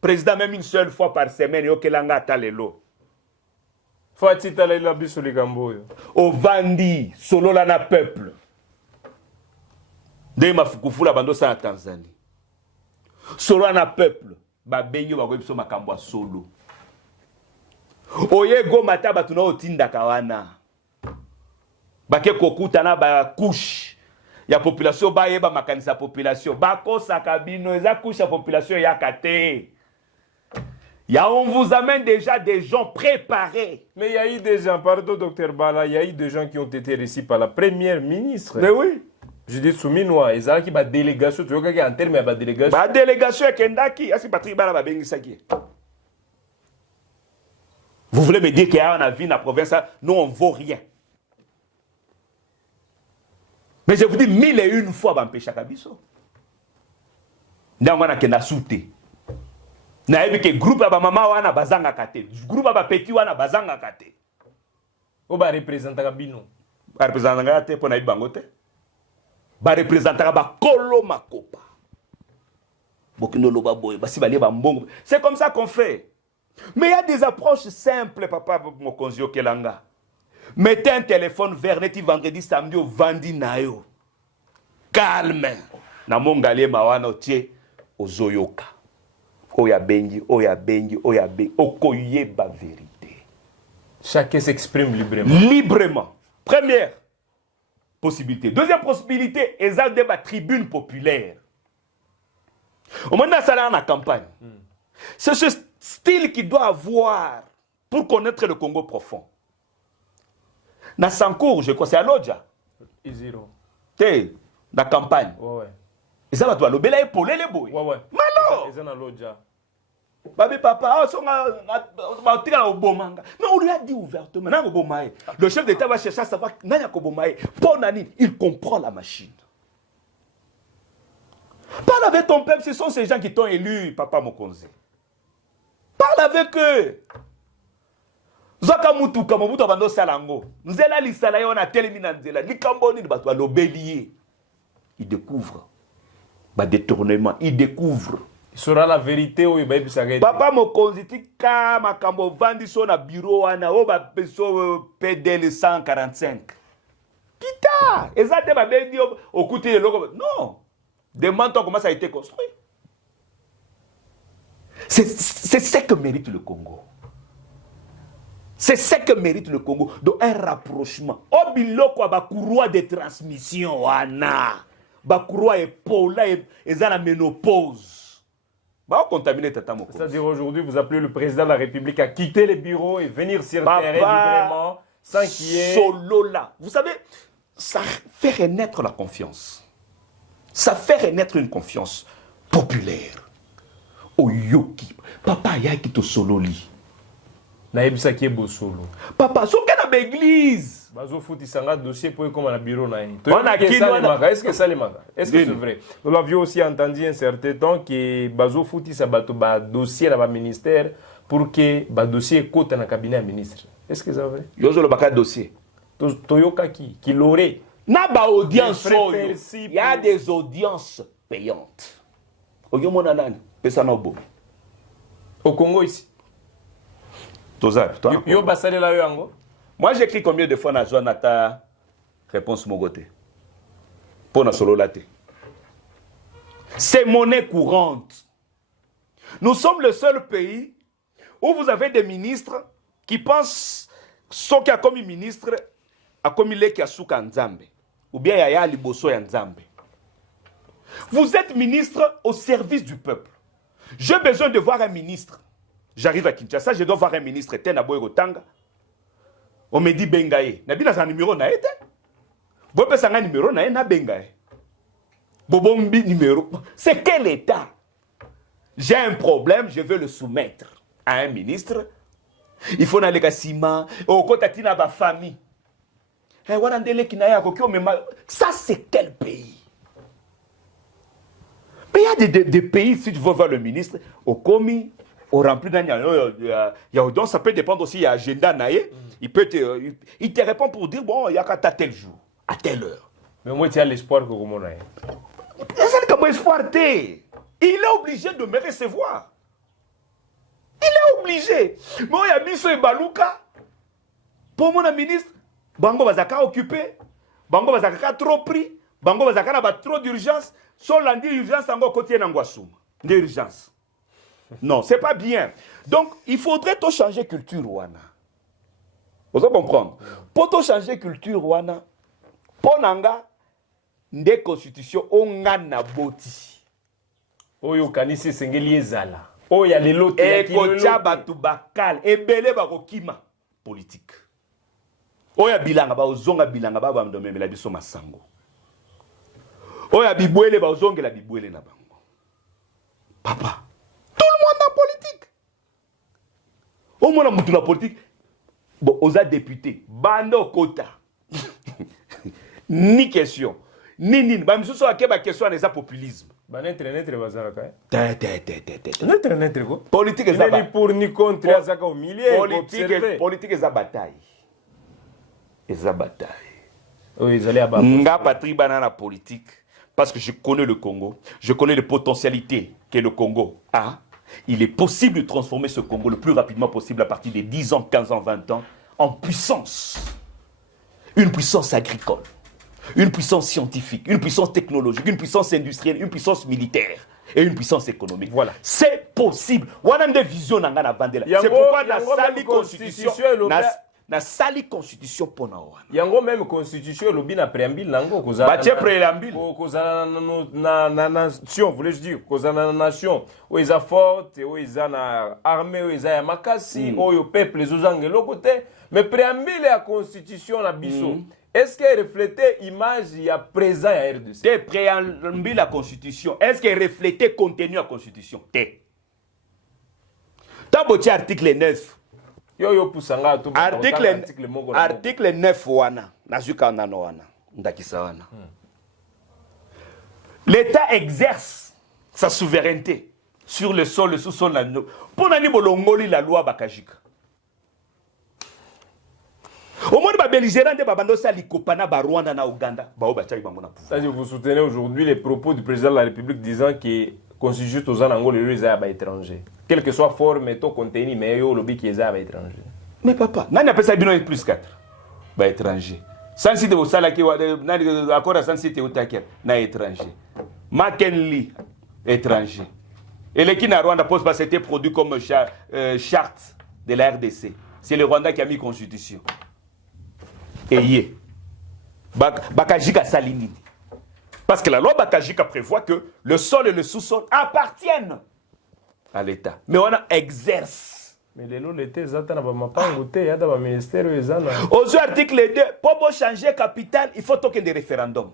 Président même une seule fois par semaine yo kelanga talelo. Faut atitala la biso likamboyo. Au vandi solo la na peuple. De mafukufula bando sa na Tanzanie. Solo na peuple ba benyo ba biso makambo solo. Oye go mata batuna otinda kawana. Bake kokuta na ba couche. Ya population ba yeba makanisa population bako sakabino eza couche ya population ya kate. Ya on vous amène déjà des gens préparés. Mais il y a eu des gens, pardon docteur Bala, il y a eu des gens qui ont été reçus par la première ministre. Mais oui. Je dis Souminois, ils ont qui ba délégation, tu vois qu'il y a un terme ba délégation. Ba délégation kendaki, est-ce que Patrick Bala ba bengisaki? Vous voulez me dire qu'il y a un avis dans la province, nous on vaut rien. Mais je vous dis 1001 fois m'empêcher Kabiso. Ndangwana kena souté. Na ebi ke groupe ba mama wana bazanga kate. Groupe ba petit wana bazanga kate. O ba représenter Kabino. Ba représenter kate pour na ibangote. Ba représenter ba kolo makopa. Bokino loba boy, ba si ba ba mbongo. C'est comme ça qu'on fait. Mais il y a des approches simples papa Mokonzio Kelanga. Mettez un téléphone vers net vendredi, samedi au vandi nayo. Calme. Na mongalé mawana otie ozoyoka. Oya bengi, oya bengi, oya bengi. Okoyeba vérité. Chacun s'exprime librement. Librement. Première possibilité. Deuxième possibilité, ils ont des tribunes populaires. Au moment où ça dans la campagne, c'est ce style qu'il doit avoir pour connaître le Congo profond. Dans Sankour, je crois, c'est à Lodja. Isiro. T'es dans la campagne. Ouais. Et ça va toi, le bel épaule, les boys. Ouais. Malo! Ils sont à Lodja. Babi papa, mais on lui a dit ouvertement, le chef d'État va chercher à savoir, il comprend la machine. Parle avec ton peuple, ce sont ces gens qui t'ont élu, papa Mokonzi. Parle avec eux. Zoka mutuka mobutu abando salango. Nzela lisala yo na telemina nzela. Likamboni ni bato alobelier. Il découvre. Ba détournement, il découvre. Il saura la vérité où il va y Papa Mokonzi tika makambo vandi so na bureau wana o ba peso PDL 145. Kita, ezate ba bendi okuti le logo. Non. Demande-toi comment ça a été construit. C'est ce que mérite le Congo. C'est ce que mérite le Congo. Donc un rapprochement. Obiloko bakurwa de transmission wana. Bakurwa épaule et ça la ménopause. C'est-à-dire aujourd'hui, vous appelez le président de la République à quitter les bureaux et venir sur le terrain librement, sans qu'il y ait... Solo là. Vous savez, ça fait renaître la confiance. Ça fait renaître une confiance populaire. Oyoki. Papa, y'a qui te solo li. Naïbisa qui est beau solo. Papa, so qu'à l'église. Bazo fouti sanga dossier pour comme à la bureau na yi. Est-ce que ça les maga? Est-ce que c'est vrai? Nous l'avions aussi entendu un certain temps que Bazo fouti sa bato ba dossier dans le ministère pour que ba dossier côte dans le cabinet ministre. Est-ce que c'est vrai? Yozo le baka dossier. Toyoka qui l'aurait. Na ba audience. Il y a des audiences payantes. Oyo monanani, pesa na obo. Au Congo ici. Yo basale la yango. Moi, j'écris combien de fois dans Jonathan réponse Mogote pour na solo laté. C'est monnaie courante. Nous sommes le seul pays où vous avez des ministres qui pensent ce qui a comme ministre a comme il est qui a souka Nzambe ou bien yaya liboso ya Nzambe. Vous êtes ministre au service du peuple. J'ai besoin de voir un ministre. J'arrive à Kinshasa, je dois voir un ministre. Tanga. On me dit Bengaye. Nabila sa numéro na été. Bope sa numéro na na Bengaye. Bobombi numéro. C'est quel état? J'ai un problème, je veux le soumettre à un ministre. Il faut aller à Sima. Au côté de la famille. Ça, c'est quel pays? Mais il y a des pays, si tu veux voir le ministre, au commis, au rempli d'un donc ça peut dépendre aussi, il y a agenda naïe. Il te répond pour dire, bon, il y a qu'à tel jour, à telle heure. Mais moi, tu as l'espoir que vous m'avez. C'est comme espoir. Il est obligé de me recevoir. Il est obligé. Mais il y a Misso et Balouka. Pour mon ministre, Bango Bazaka occupé. Bango Bazaka trop pris. Bango Bazaka n'a trop d'urgence. Sur l'andi urgence, encore côté Nangwasoum. D'urgence. Non, c'est pas bien. Donc, il faudrait tout changer culture, Wana. Vous allez comprendre. Pour tout changer culture, Wana, pour Nanga, des constitutions, on a naboti. Oyo kanisi sengeli ezala. Oya lelo te. Et kocha batubakal. Et belé bakokima. Politique. Oya bilanga ba ozonga bilanga ba bamdomeme la biso masango. Oya bibwele ba ozonge la bibwele na bango. Papa. Tout le monde en politique. Au moins, on a la politique. Bon, aux députés. Bando quota. Ni question. Ni. Bah, monsieur, soit quelle question n'est ça populisme. Bah, n'être bazar quoi. N'être quoi. Politique est ni pour ni contre ça au milieu. Politique est sa bataille. Et sa bataille. Oui, ils allaient à bas. Nga patrie banana politique. Parce que je connais le Congo, je connais les potentialités que le Congo a. Il est possible de transformer ce Congo le plus rapidement possible à partir des 10 ans, 15 ans, 20 ans en puissance. Une puissance agricole, une puissance scientifique, une puissance technologique, une puissance industrielle, une puissance militaire. et une puissance économique. Voilà. C'est possible. On a des visions dans la Vandela. C'est pourquoi la sali constitution, na sali constitution pour na wana. Yango même constitution lobi na préambule nango kozala. Ba préambule. Kozala na nation, voulais-je dire, kozala na nation. O isa forte, o isa na armée, o isa ya makasi, o yo peuple les ozangelo côté, mais préambule la constitution na biso. Est-ce qu'elle reflétait l'image il y a présent à RDC? Te préambule la constitution. Est-ce qu'elle reflétait contenu à la constitution? Te. Taboti article 9. Yo pusanga to article 9 wana. Nazuka nano wana. Ndakisa wana. L'État exerce sa souveraineté sur le sol, le sous-sol. Pour nani bolongoli la loi bakajika. Au moins, les belligérants de Babandosa, Likopana, Rwanda, na Ouganda, vous soutenez aujourd'hui les propos du président de la République disant que la constitution aux Angola les étrangers. Quelle que soit forme et contenu, mais il lobby qui est étranger. Mais papa, n'a pas ça bino plus 4. Bah étranger. Sans citer au sala qui n'a accord sans citer au taquet, na étranger. Makenli étranger. Et les qui na Rwanda pose pas c'était produit comme charte de la RDC. C'est le Rwanda qui a mis constitution. Ayez. Bakajika Salini. Parce que la loi Bakajika prévoit que le sol et le sous-sol appartiennent à l'État. Mais on exerce. Mais les lois l'été, ils attendent pas goûter, il y a dans le ministère. Aux article 2, pour changer capital, il faut token de référendum.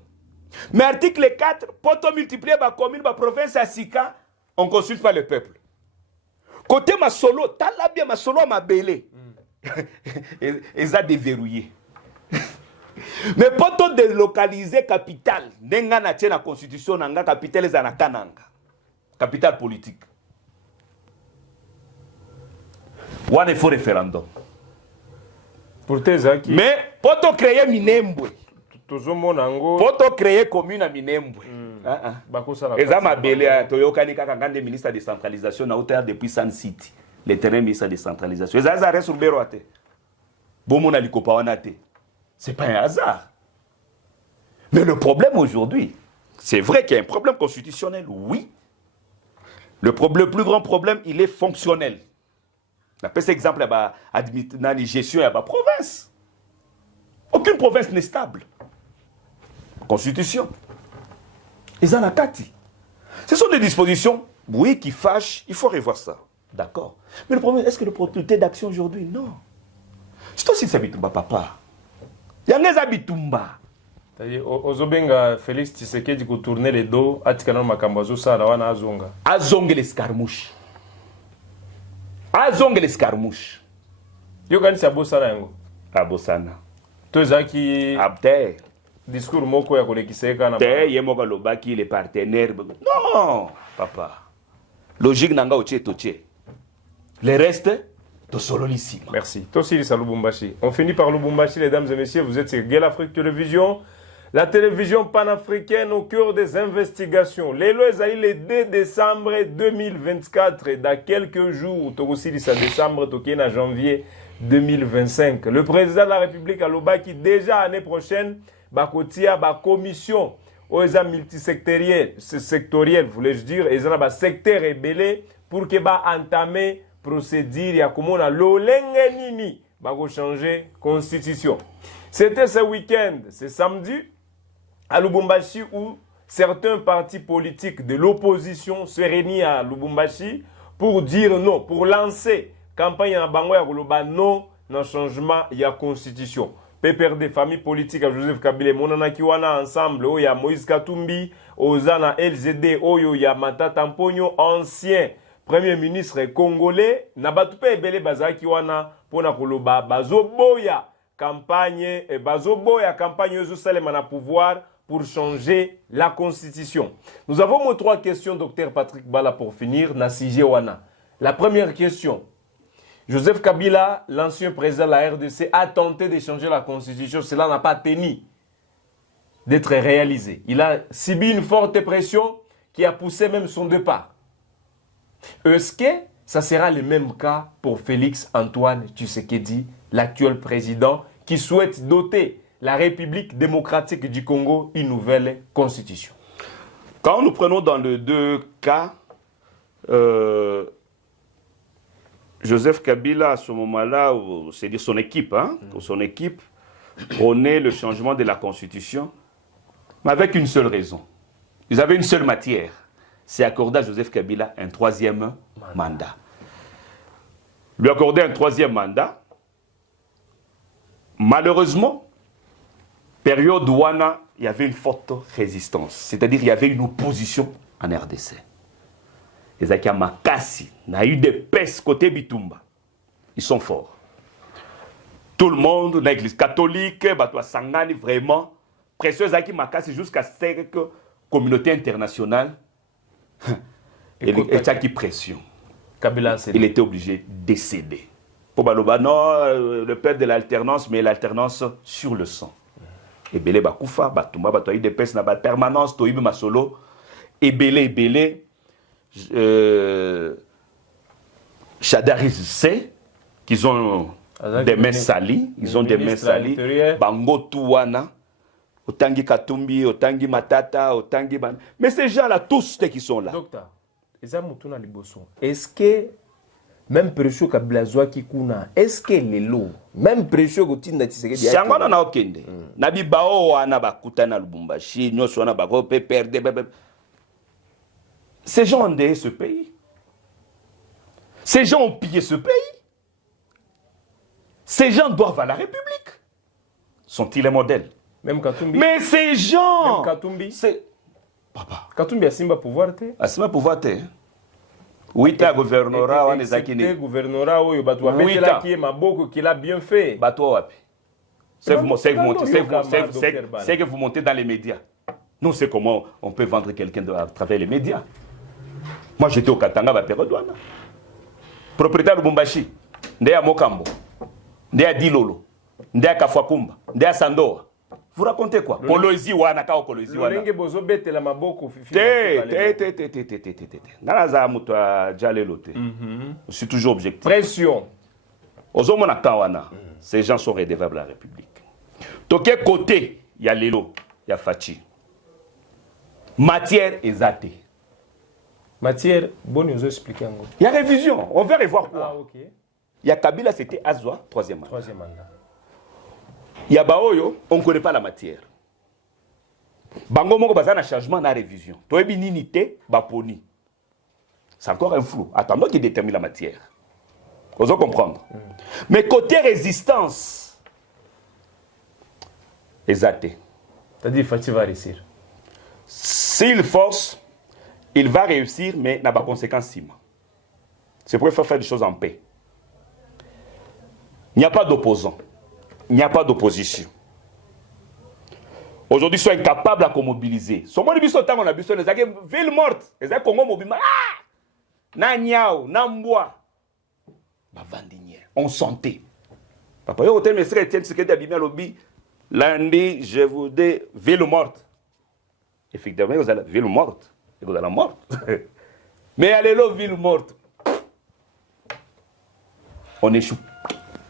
Mais article 4, pour multiplier la commune, la province à Sika, on ne consulte pas le peuple. Côté ma solo, t'as bien ma solo ma belé. Ils ont déverrouillé. Mais pour tout délocaliser capital, n'enga na la constitution nanga capital est na kananga. Capital politique. Ouane il faut référendum. Pour tes acquis. Mais pour tout créer Minembwe. Pour tout créer commune à Minembwe. Et ça m'a belé à Toyokani Kakangande ministre de décentralisation na hauteur depuis Sun City. Le terrain ministre de décentralisation. Et ça reste sur le Béroate. Bomona Likopawanate. C'est pas un hasard. Mais le problème aujourd'hui, c'est vrai qu'il y a un problème constitutionnel, oui. Le plus grand problème, il est fonctionnel. On appelle cet exemple dans la gestion de la province. Aucune province n'est stable. Constitution. Ils en ont kati. Ce sont des dispositions, oui, qui fâchent. Il faut revoir ça. D'accord. Mais le problème, est-ce que l'opportunité d'action aujourd'hui? Non. C'est aussi ça, Bitumba, papa. Yangeza Bitumba. Ozobenga Félix Tshisekedi ko tourner les dos atikana makambazo sala wana azonga. Azonga les escarmouches. Azonga les escarmouches. Yo kanisa bosana yango. Abosana. Tozaki abte. Discours moko ya kolekiseka na. Te yemoka lobaki les partenaires. Non, papa. Logique nanga oche toche. Le reste merci. Tosili à Lubumbashi. On finit par Lubumbashi, mesdames et messieurs. Vous êtes sur Gale Afrique Télévision, la télévision panafricaine au cœur des investigations. Les lois le 2 décembre 2024 et dans quelques jours, Togosili à décembre, Tokien à janvier 2025. Le président de la République à qui déjà l'année prochaine, Bakotia, commission aux multisectoriels, voulais-je dire, et un secteur ébélé pour que entamer procédure ya komona lolenge nini bako changer constitution. C'était ce week-end, ce samedi à Lubumbashi où certains partis politiques de l'opposition se réunissent à Lubumbashi pour dire non, pour lancer campagne en bango ya koloba non dans changement ya constitution. PPRD famille politique à Joseph Kabila monana kiwana ensemble o ya Moïse Katumbi, ozana LZD oyo ya Matata Mponyo ancien Premier ministre congolais n'a pas tout belé bazaki wana pona koloba bazoboya campagne zo salema na pouvoir pour changer la constitution. Nous avons trois questions docteur Patrick Bala pour finir na sujet wana. La première question. Joseph Kabila, l'ancien président de la RDC, a tenté de changer la constitution. Cela n'a pas tenu d'être réalisé. Il a subi une forte pression qui a poussé même son départ. Est-ce que ça sera le même cas pour Félix Antoine Tshisekedi, l'actuel président, qui souhaite doter la République démocratique du Congo une nouvelle constitution? Quand nous prenons dans les deux cas, Joseph Kabila, à ce moment-là, c'est-à-dire son équipe, prônait le changement de la Constitution, mais avec une seule raison. Ils avaient une seule matière, c'est accorder à Joseph Kabila un troisième mandat. Lui accorder un troisième mandat, malheureusement, période où il y avait une forte résistance, c'est-à-dire il y avait une opposition en RDC. Les Makassi, il y a eu des pestes côté Bitumba. Ils sont forts. Tout le monde, l'église catholique, Sangani, vraiment, précieux Zaki Makassi jusqu'à ce que la communauté internationale et qui pression. Il était obligé de céder. Pour Baloba, non, le père de l'alternance, mais l'alternance sur le sang. Et Belé Bakoufa, Batumba, Batoyi des pestes, na permanence, Toïbe Masolo, et Belé, Chadaris sait qu'ils ont des mains salies, Bango Touwana, Otangi Katumbi, Otangi Matata, Otangi Ban. Mais ces gens-là, tous qui sont là. Docteur, est-ce que même précieux Kablazwa Kikuna, est-ce que les lots, même précieux Gotinda Tshisekedi, Sangana na okende. Nabi bao wana bakuta na Lubumbashi, nyoso wana bako pe perdre. Ces gens ont endeuillé ce pays. Ces gens ont pillé ce pays. Ces gens doivent à la République. Sont-ils les modèles? Même Katumbi. Mais ces gens... Même Katumbi. C'est... Papa. Katumbi a Simba pouvoir te. A Simba pouvoir te. Oui, t'as gouvernorat, on est akine. Gouvernorat, oui, bah toi, mais là qui est ma beaucoup, qui l'a bien fait. Bah toi, c'est que vous montez dans les médias. Nous, c'est comment on peut vendre quelqu'un à travers les médias. Moi, j'étais au Katanga, à Pérodouana. Propriétaire de Bumbashi, Ndea Mokambo, Ndea Dilolo, Ndea Kafakumba, Ndea Sandoa. Vous racontez quoi? Kolozi wana ka Kolozi wana. Lolenge bozo bete la maboko fifi. Nanaza muto jalelo te. Je suis toujours objectif. Pression. Ozomona kawana. Ces gens sont redevables à la République. Toke côté, il y a Lelo, il y a Fachi. Matière exatée. Matière, bon, nous expliquer. Il y a révision. On va revoir quoi. Ah, ok. Il y a Kabila, c'était Azwa, troisième mandat. Troisième mandat. Il y a Baoyo, on ne connaît pas la matière. Bango Moko Bazana changement na révision. Toebi ninité, Baponi. C'est encore un flou. Attendons qu'il détermine la matière. Vous allez comprendre. Mais côté résistance, exaté. C'est-à-dire que va réussir. S'il force, il va réussir, mais n'a pas de conséquences. C'est pour faire des choses en paix. Il n'y a pas d'opposant. Il n'y a pas d'opposition. Aujourd'hui, ils sont incapables à mobiliser. Si on a besoin de ville morte, ils ont Congo mobile. Ah! Na niao, na mboa. On sentait. Papa, yo hôtel monsieur Etienne Tshisekedi abimé lobby. Lundi, je vous dis ville morte. Effectivement, vous allez ville morte. Et vous allez morte. Mais allez là, ville morte. On échoue.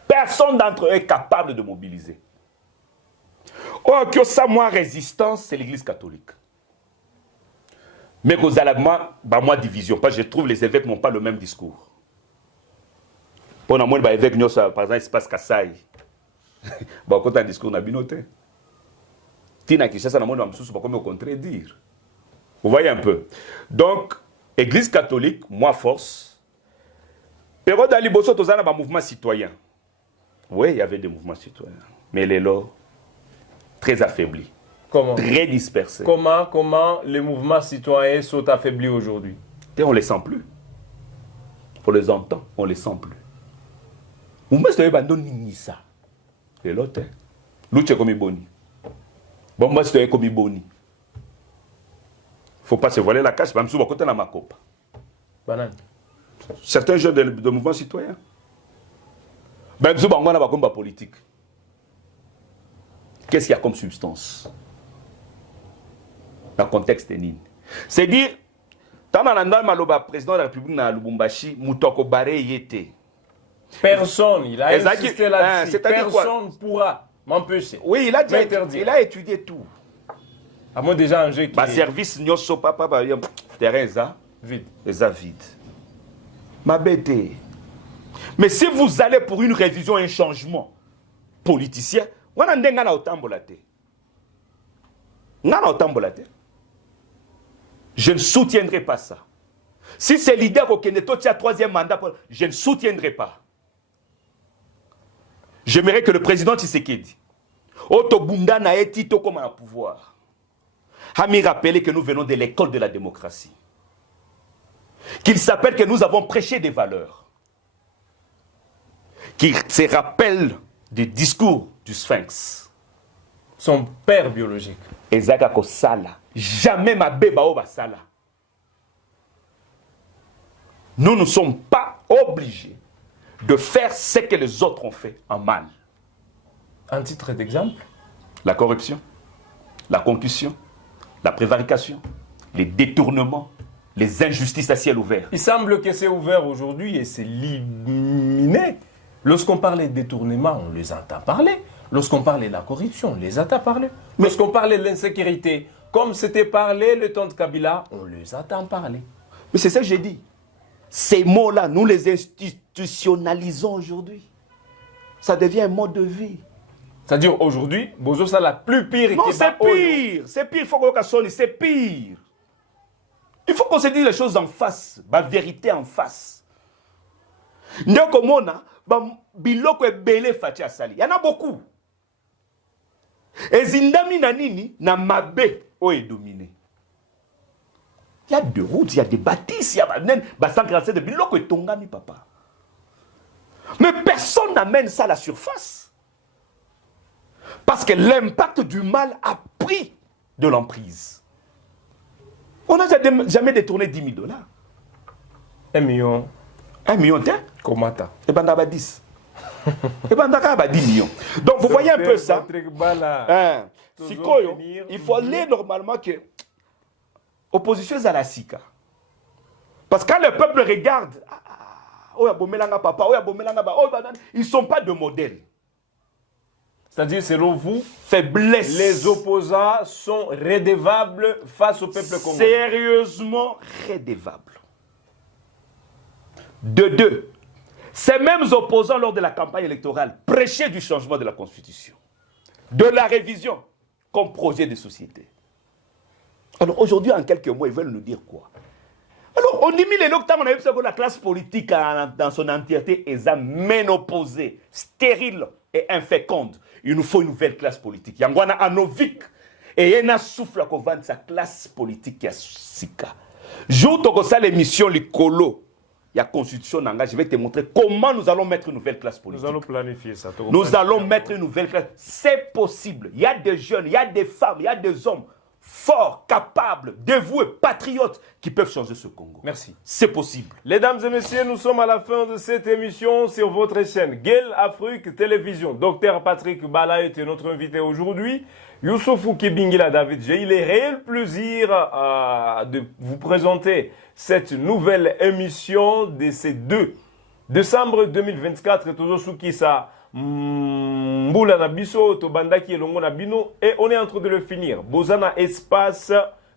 Personne d'entre eux est capable de mobiliser. Oh, que ça, moi, résistance, c'est l'Église catholique. Mais vous allez moi division. Parce que je trouve que les évêques n'ont pas le même discours. Pour moi, les évêques, par exemple, il se passe Kassai. Quand un discours n'a pas noté. Tina Kishasa n'a pas me contredire. Vous voyez un peu. Donc, Église catholique, moi, force. Période d'Aliboso, tu as un mouvement citoyen. Oui, il y avait des mouvements citoyens. Mais les lots, très affaiblis. Comment? Très dispersés. Comment les mouvements citoyens sont affaiblis aujourd'hui? Et on ne les sent plus. On les entend, on ne les sent plus. Mouvement citoyen, ça. Les lots, l'outil comme Iboni. Bon, moi, citoyen comme Iboni. Il ne faut pas se voiler la cache, même si on va ma copa. Banane. Certains jeunes de mouvement citoyen. Même si on a un combat politique. Qu'est-ce qu'il y a comme substance? Dans le contexte est nul. C'est dire, tant que président de la République de Lubumbashi, Moutoko Baré y était. Personne, il a insisté là-dessus. Personne pourra m'empêcher. Oui, il a étudié tout. À moi déjà un jeu qui Ba service nyoso papa ba terrain ça vide. vide. Ma bête. Mais si vous allez pour une révision, un changement politicien, on a ndengana otambolate. Ngana otambolate. Je ne soutiendrai pas ça. Si c'est l'idée qu'Okeneto tient troisième mandat, je ne soutiendrai pas. J'aimerais que le président Tshisekedi, Otobunda na etito comme un pouvoir, a mis rappeler que nous venons de l'école de la démocratie. Qu'il s'appelle que nous avons prêché des valeurs. Qu'il se rappelle du discours du Sphinx. Son père biologique. Ezaka ko sala. Jamais ma beba oba sala. Nous ne sommes pas obligés de faire ce que les autres ont fait en mal. Un titre d'exemple? La corruption, la concussion, la prévarication, les détournements, les injustices à ciel ouvert. Il semble que c'est ouvert aujourd'hui et c'est éliminé. Lorsqu'on parle des détournements, on les entend parler. Lorsqu'on parle de la corruption, on les entend parler. Lorsqu'on parle de l'insécurité, comme c'était parlé le temps de Kabila, on les entend parler. Mais c'est ça que j'ai dit. Ces mots-là, nous les institutionnalisons aujourd'hui. Ça devient un mode de vie. C'est-à-dire aujourd'hui, Bozo, ça la plus pire. Non, c'est pire. C'est pire. Il faut qu'on sonne. C'est pire. Il faut qu'on se dise les choses en face. La vérité en face. Il y en a beaucoup. Et Zindami Nanini, na mabe, est dominé. Il y a des routes, il y a des bâtisses, il y a des 147 de biloko et tongami, papa. Mais personne n'amène ça à la surface. Parce que l'impact du mal a pris de l'emprise. On n'a jamais détourné 10 000 dollars. 1 million. 1 million, tiens. Komata. Et ben d'abord 10. Et ben d'abord 10 millions. Donc vous voyez un peu ça. Il faut aller normalement que opposition à la SICA. Parce que quand le peuple regarde, ils ne sont pas de modèle. C'est-à-dire, selon vous, faiblesse. Les opposants sont redevables face au peuple congolais. Sérieusement redevables. De deux, ces mêmes opposants lors de la campagne électorale prêchaient du changement de la Constitution, de la révision comme projet de société. Alors aujourd'hui, en quelques mois, ils veulent nous dire quoi? Alors, on dit les locaux, on a vu que la classe politique dans son entièreté est ménopausée, stérile et inféconde. Il nous faut une nouvelle classe politique. Il y a un Novik et il y a un souffle à vendre sa classe politique qui a sika. Jour où ça l'émission Licolo, il y a constitution d'engagement. Je vais te montrer comment nous allons mettre une nouvelle classe politique. Nous allons planifier ça. Nous allons mettre une nouvelle classe. C'est possible. Il y a des jeunes, il y a des femmes, il y a des hommes forts, capables, dévoués, patriotes qui peuvent changer ce Congo. Merci. C'est possible. Mesdames et messieurs, nous sommes à la fin de cette émission sur votre chaîne Guel Afrique Télévision. Docteur Patrick Bala était notre invité aujourd'hui. Youssoufou Kebingila David, j'ai eu le réel plaisir de vous présenter cette nouvelle émission de ces 2 décembre 2024. Toujours sous qui ça Mboula na biso to bandaki elongo na bino et on est en train de le finir. Bozana espace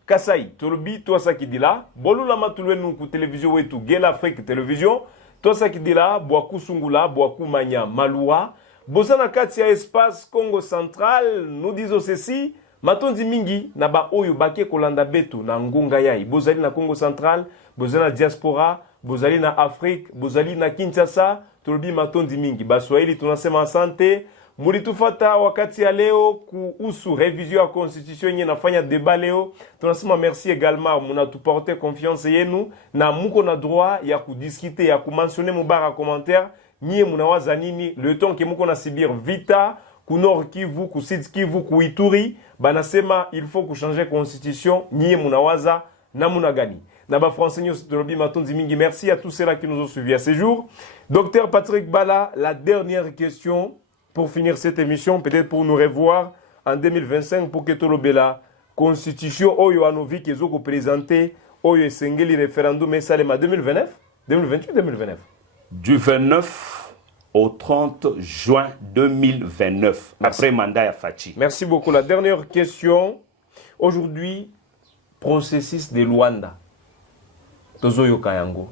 Kasai. Tolobi toi ça qui dit là. Bolula matulwe nuku télévision wetu Guel Afrique Télévision. Toi ça qui dit là Boaku Sungula, Boaku Manya Malua. Bozana katia espace Congo Central. Nous disons ceci. Matondi mingi na ba oyo bake kolanda betu na ngonga yai. Bozali na Congo Central, bozali na diaspora, bozali na Afrique, bozali na Kinshasa. Tolobi matondi mingi. Baswahili tunasema asante. Mulitufata wakati ya leo kuhusu revision ya constitution yenye nafanya débat leo. Tunasema merci également munatuporte confiance yenu na muko na droit ya kudiscuter ya kumentionner mubara commentaire nyie munawaza nini le temps que muko na subir vita ku Nord Kivu, ku Sud Kivu, ku Ituri, banasema il faut changer constitution nyie munawaza na munagani. Naba français Tolobi matondi mingi. Merci à tous ceux-là qui nous ont suivis à ce jour. Docteur Patrick Bala, la dernière question pour finir cette émission, peut-être pour nous revoir en 2025 pour que Tolobela constitution Oyo Anovi qui est présenté Oyo Sengeli référendum et Salema 2029, 2028, 2029. Du 29 au 30 juin 2029, Merci. après mandat à Fachi. Merci beaucoup. La dernière question Aujourd'hui, processus de Luanda, Tozoyo Kayango,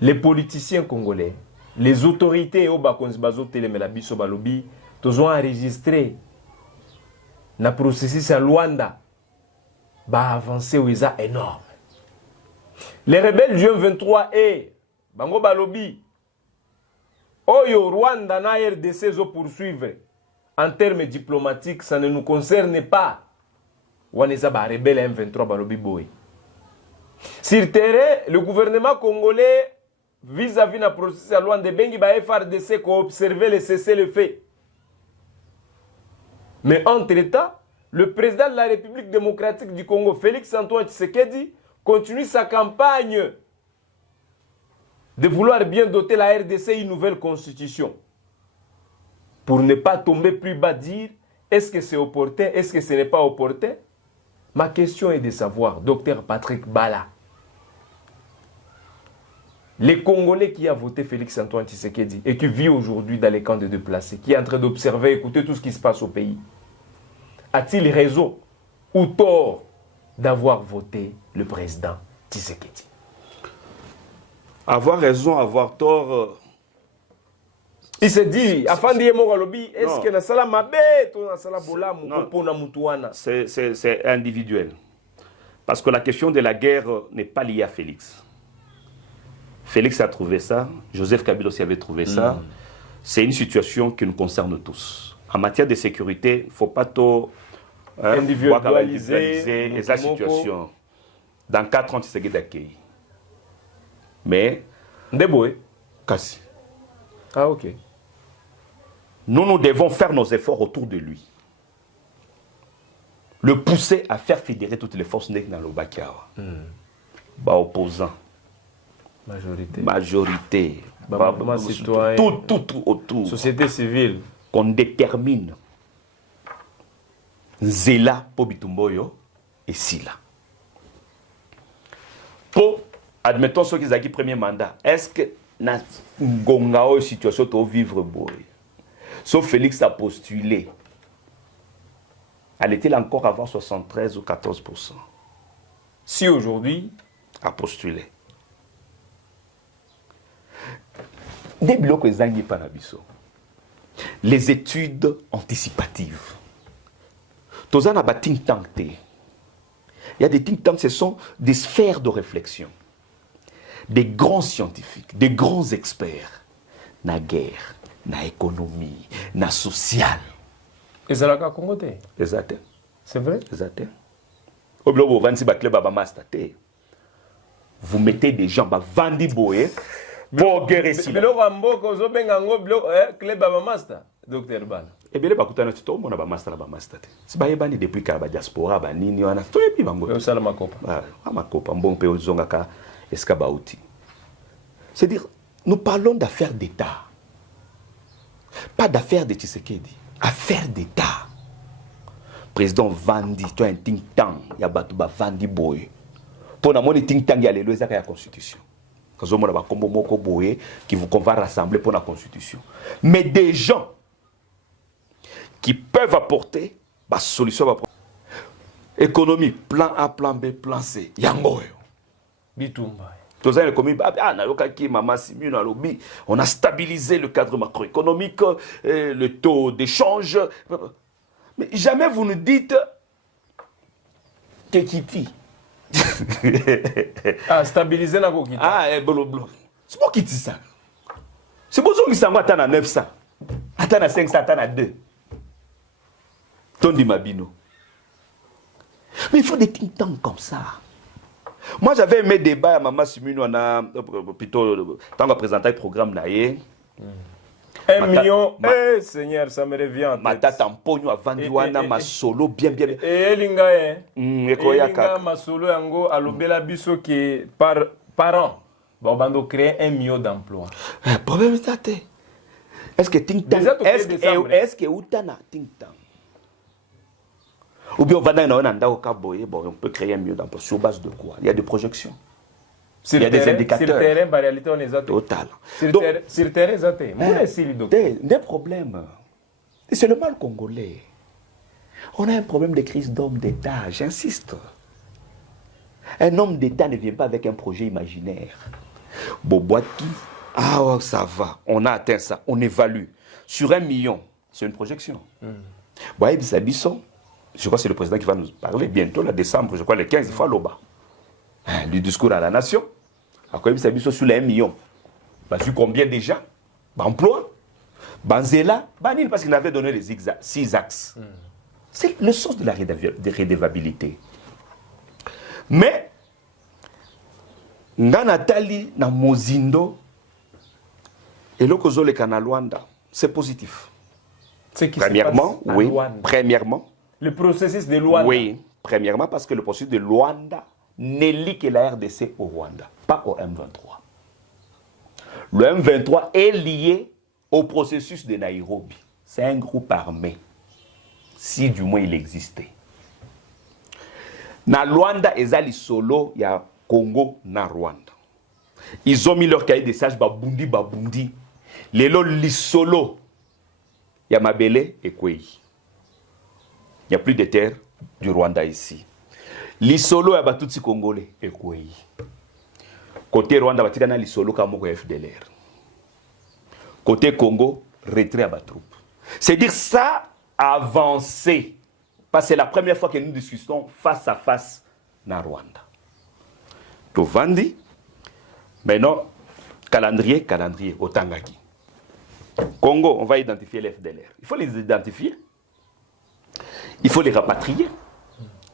les politiciens congolais, les autorités au Bakonzibazo Telemelabiso Balobi, Tozo enregistré na processus à Luanda, ba avancé où ils énorme. Les rebelles du M23 et Bango Balobi, Oyo Rwanda na RDC zo poursuivre en termes diplomatiques, ça ne nous concerne pas. Waneza ba rebelle M23 Balobi Boy. Sur terrain, le gouvernement congolais vis-à-vis de la processus à Luanda Bengi ba FRDC qui observer le cessez-le-feu. Mais entre-temps, le président de la République démocratique du Congo, Félix-Antoine Tshisekedi, continue sa campagne de vouloir bien doter la RDC une nouvelle constitution. Pour ne pas tomber plus bas, dire est-ce que c'est opportun, est-ce que ce n'est pas opportun? Ma question est de savoir, docteur Patrick Bala, les Congolais qui a voté Félix-Antoine Tshisekedi et qui vit aujourd'hui dans les camps de déplacés, qui est en train d'observer, écouter tout ce qui se passe au pays, a-t-il raison ou tort d'avoir voté le président Tshisekedi? Avoir raison, avoir tort. Il se dit, afin de dire, est-ce que na sala mabe, to na sala bola muko na mutuana? C'est individuel. Parce que la question de la guerre n'est pas liée à Félix. Félix a trouvé ça, Joseph Kabila aussi avait trouvé ça. C'est une situation qui nous concerne tous. En matière de sécurité, il ne faut pas trop individualiser la situation. Dans 4 ans, c'est d'accueil. Mais, Ndeboé. Kassi. Ah, ok. Nous devons faire nos efforts autour de lui. Le pousser à faire fédérer toutes les forces dans le Bakiawa. Opposants. Majorité. Citoyen. Tout autour. Société civile. Qu'on détermine. Zela Pobitumboyo et Sila. Pour, admettons ceux qui ont eu premier mandat, est-ce que dans une situation où vivre boy? Sauf Félix a postulé. Allait-il encore avoir 73 ou 14%? Si aujourd'hui, a postulé. Les études anticipatives. Il y a des think tanks, ce sont des sphères de réflexion. Des grands scientifiques, des grands experts. Na guerre, na économie, na social. Et ça l'a Congoté. Exact. C'est vrai? Exact. Vous mettez des gens, vandi boye, pour guerre ici. Mais le Rambo, quand vous avez un club Baba Master, docteur Bala. Et bien, les gens qui ont un master, c'est pas depuis que la diaspora, banini, on a tout et puis bango. C'est ça ma copa. Ah, ma copa, bon pays zongaka, escabauti. C'est-à-dire, nous parlons d'affaires d'État. Pas d'affaires de Tshisekedi. Affaires d'État. Président Vandi, toi un think tank, il y a Batouba Vandi Boy. Pour nous, les think tank, il y a les lois et la Constitution. Quand on a combo moko boy qu'on va rassembler pour la Constitution. Mais des gens qui peuvent apporter la solution. Économie, plan A, plan B, plan C. Yango. Bitumba. On a stabilisé le cadre macroéconomique, le taux d'échange. Mais jamais vous nous dites Kekiti. Ah, stabiliser la Kekiti. Ah, blou. C'est pas qui dit ça. C'est pour ça qu'ils s'en vont à 900. Attends à 500, attends à 2. Tondi Mabino. Mais il faut des think tanks comme ça. Moi, j'avais aimé débat à Maman Simino, on a plutôt, tant qu'on présentait le programme là. 1 million, Seigneur, ça me revient en tête. Ma tata Mpogno a vendu ma solo bien. Et Elinga, Elinga, ma solo, yango, alobela biso qui par an, on va créer 1 million d'emplois. Le problème est ça. Est-ce que think tank, est-ce que Outana think tank? Ou bien on va dans un endroit au Kaboye, on peut créer un million d'emplois. Sur base de quoi? Il y a des projections. Il y a des indicateurs. Sur le terrain, en réalité, on est athées. Total. Sur le terrain, c'est athées. Des problèmes. Et c'est le mal congolais. On a un problème de crise d'homme d'État, j'insiste. Un homme d'État ne vient pas avec un projet imaginaire. Bobwaki, ah oh, ça va, on a atteint ça, on évalue. Sur 1 million, c'est une projection. Boaïb Sabisson, je crois que c'est le président qui va nous parler bientôt, en décembre, je crois le 15, il faut l'Oba. Du discours à la nation. Boaïb Sabisson sur les 1 million. Sur combien déjà? Emploi. Banzela, Banil, parce qu'il avait donné les 6 axes. C'est le sens de la redevabilité. Mais, nga Nathalie na Mozindo, et l'Okozole Kanalwanda, c'est positif. Premièrement, oui. Premièrement. Le processus de Luanda. Oui. Premièrement, parce que le processus de Luanda n'est lié que la RDC au Rwanda, pas au M23. Le M23 est lié au processus de Nairobi. C'est un groupe armé. Si du moins il existait. Na Luanda, ezali solo, il y a Congo, na Rwanda. Ils ont mis leur cahier des sages, babundi. Lelo lisolo. Il y a Mabele et Kwei. Il n'y a plus de terre du Rwanda ici. Lisolo, il y a Batutsi Congolais et Kwei. Côté Rwanda, il y a Lisolo Kamoko FDLR. Côté Congo, retrait à ma troupe. C'est-à-dire ça a avancé. Parce que c'est la première fois que nous discutons face à face dans Rwanda. Tovandi, maintenant, calendrier, au Tangaki. Congo, on va identifier les FDLR. Il faut les identifier. Il faut les rapatrier.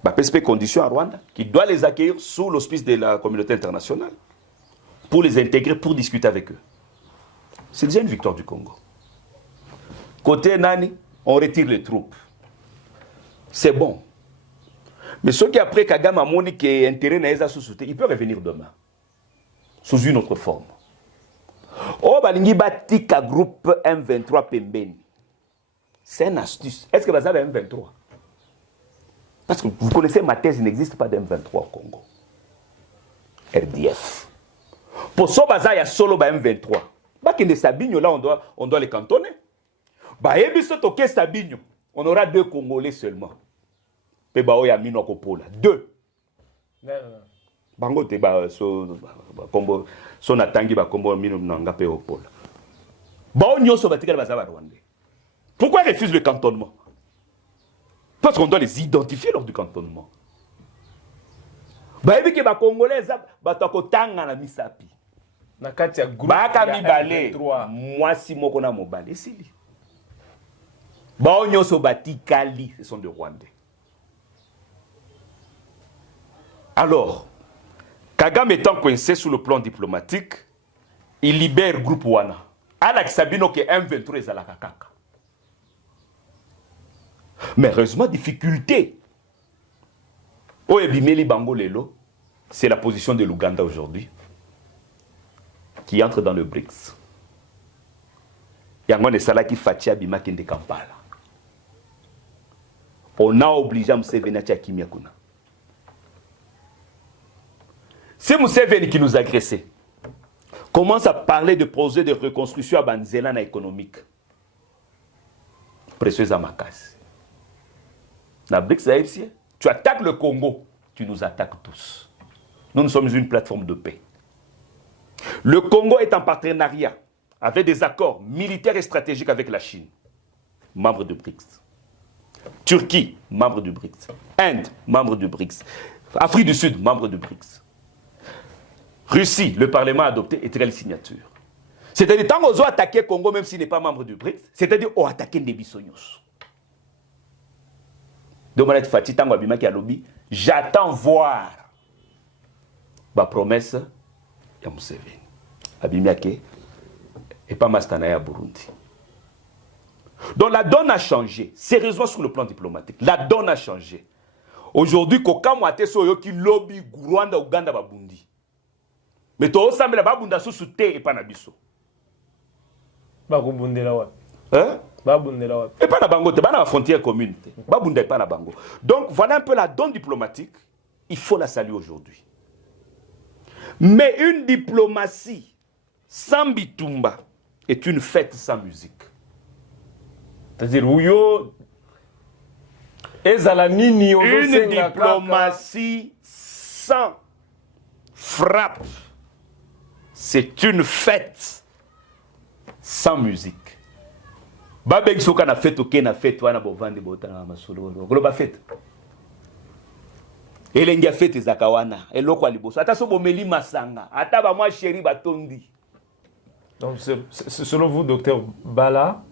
PSP condition à Rwanda, qui doit les accueillir sous l'auspice de la communauté internationale pour les intégrer, pour discuter avec eux. C'est déjà une victoire du Congo. Côté Nani, on retire les troupes. C'est bon. Mais ceux qui après Kagame a montré qu'il y a intérêt dans les associés, il peut revenir demain. Sous une autre forme. Oh, balingi batika groupe M23 Pembeni. C'est une astuce. Est-ce que vous avez M23? Parce que vous connaissez ma thèse, il n'existe pas d'M23 au Congo. RDF. Pour ça, il y a solo M23. Bakende Sabinho, là, on doit les cantonner. Sabinho, on aura 2 Congolais seulement. Pe bao ya mino kopola. 2. Bango te ba kombo so natangi ba kombo mino nanga pe opola. Bao nyoso batika bazaba rwandais. Pourquoi ils refusent le cantonnement? Parce qu'on doit les identifier lors du cantonnement. Baebi ke ba Congolais ba takotanga na misapi. Na kati ya groupe ba mibale mwasi moko na mobale esili. Bao nyoso batikali, ce sont des Rwandais. Alors, Kagame étant coincé sur le plan diplomatique, il libère groupe Wana. Alak Sabino que M23 est à la kakaka. Mais heureusement, difficulté. Oh, Ebimeli Bango Lelo, c'est la position de l'Ouganda aujourd'hui, qui entre dans le BRICS. Yangon et Salaki Fatia Bimakinde Kampala. On a obligé à Museveni à Kimia Kuna. C'est Museveni qui nous a agressés. Commence à parler de projets de reconstruction à Banzelana économique. Précieuse à Makasi. La BRICS haïtien, tu attaques le Congo, tu nous attaques tous. Nous sommes une plateforme de paix. Le Congo est en partenariat avec des accords militaires et stratégiques avec la Chine, membre de BRICS. Turquie, membre du BRICS. Inde, membre du BRICS. Afrique du Sud, membre du BRICS. Russie, le Parlement a adopté et tiré les signatures. C'est-à-dire, tant qu'on a attaqué le Congo, même s'il n'est pas membre du BRICS, c'est-à-dire, on a attaqué des bisognos. Donc, j'attends voir ma promesse de Museveni. Abimiake et pas Mastanaya Burundi. Donc la donne a changé, sérieusement sur le plan diplomatique. La donne a changé. Aujourd'hui, Kokamwate Soyo qui lobby Rwanda, Uganda, Babundi. Mais toi, ça me l'a babunda sous et pas nabiso. Babundi la wa. Hein? Babundi la wa. Et pas na bango, te pas na frontière commune. Babunda et pas na bango. Donc voilà un peu la donne diplomatique. Il faut la saluer aujourd'hui. Mais une diplomatie sans bitumba est une fête sans musique. C'est-à-dire, Ouyo, Une diplomatie sans frappe. C'est une fête sans musique. Babek soka na fête ok na fête wana bovande botana masolo ba fête. Elengia fête zakawana eloko aliboso ata so bomeli masanga ata ba moi chéri batondi. Donc selon vous docteur Bala,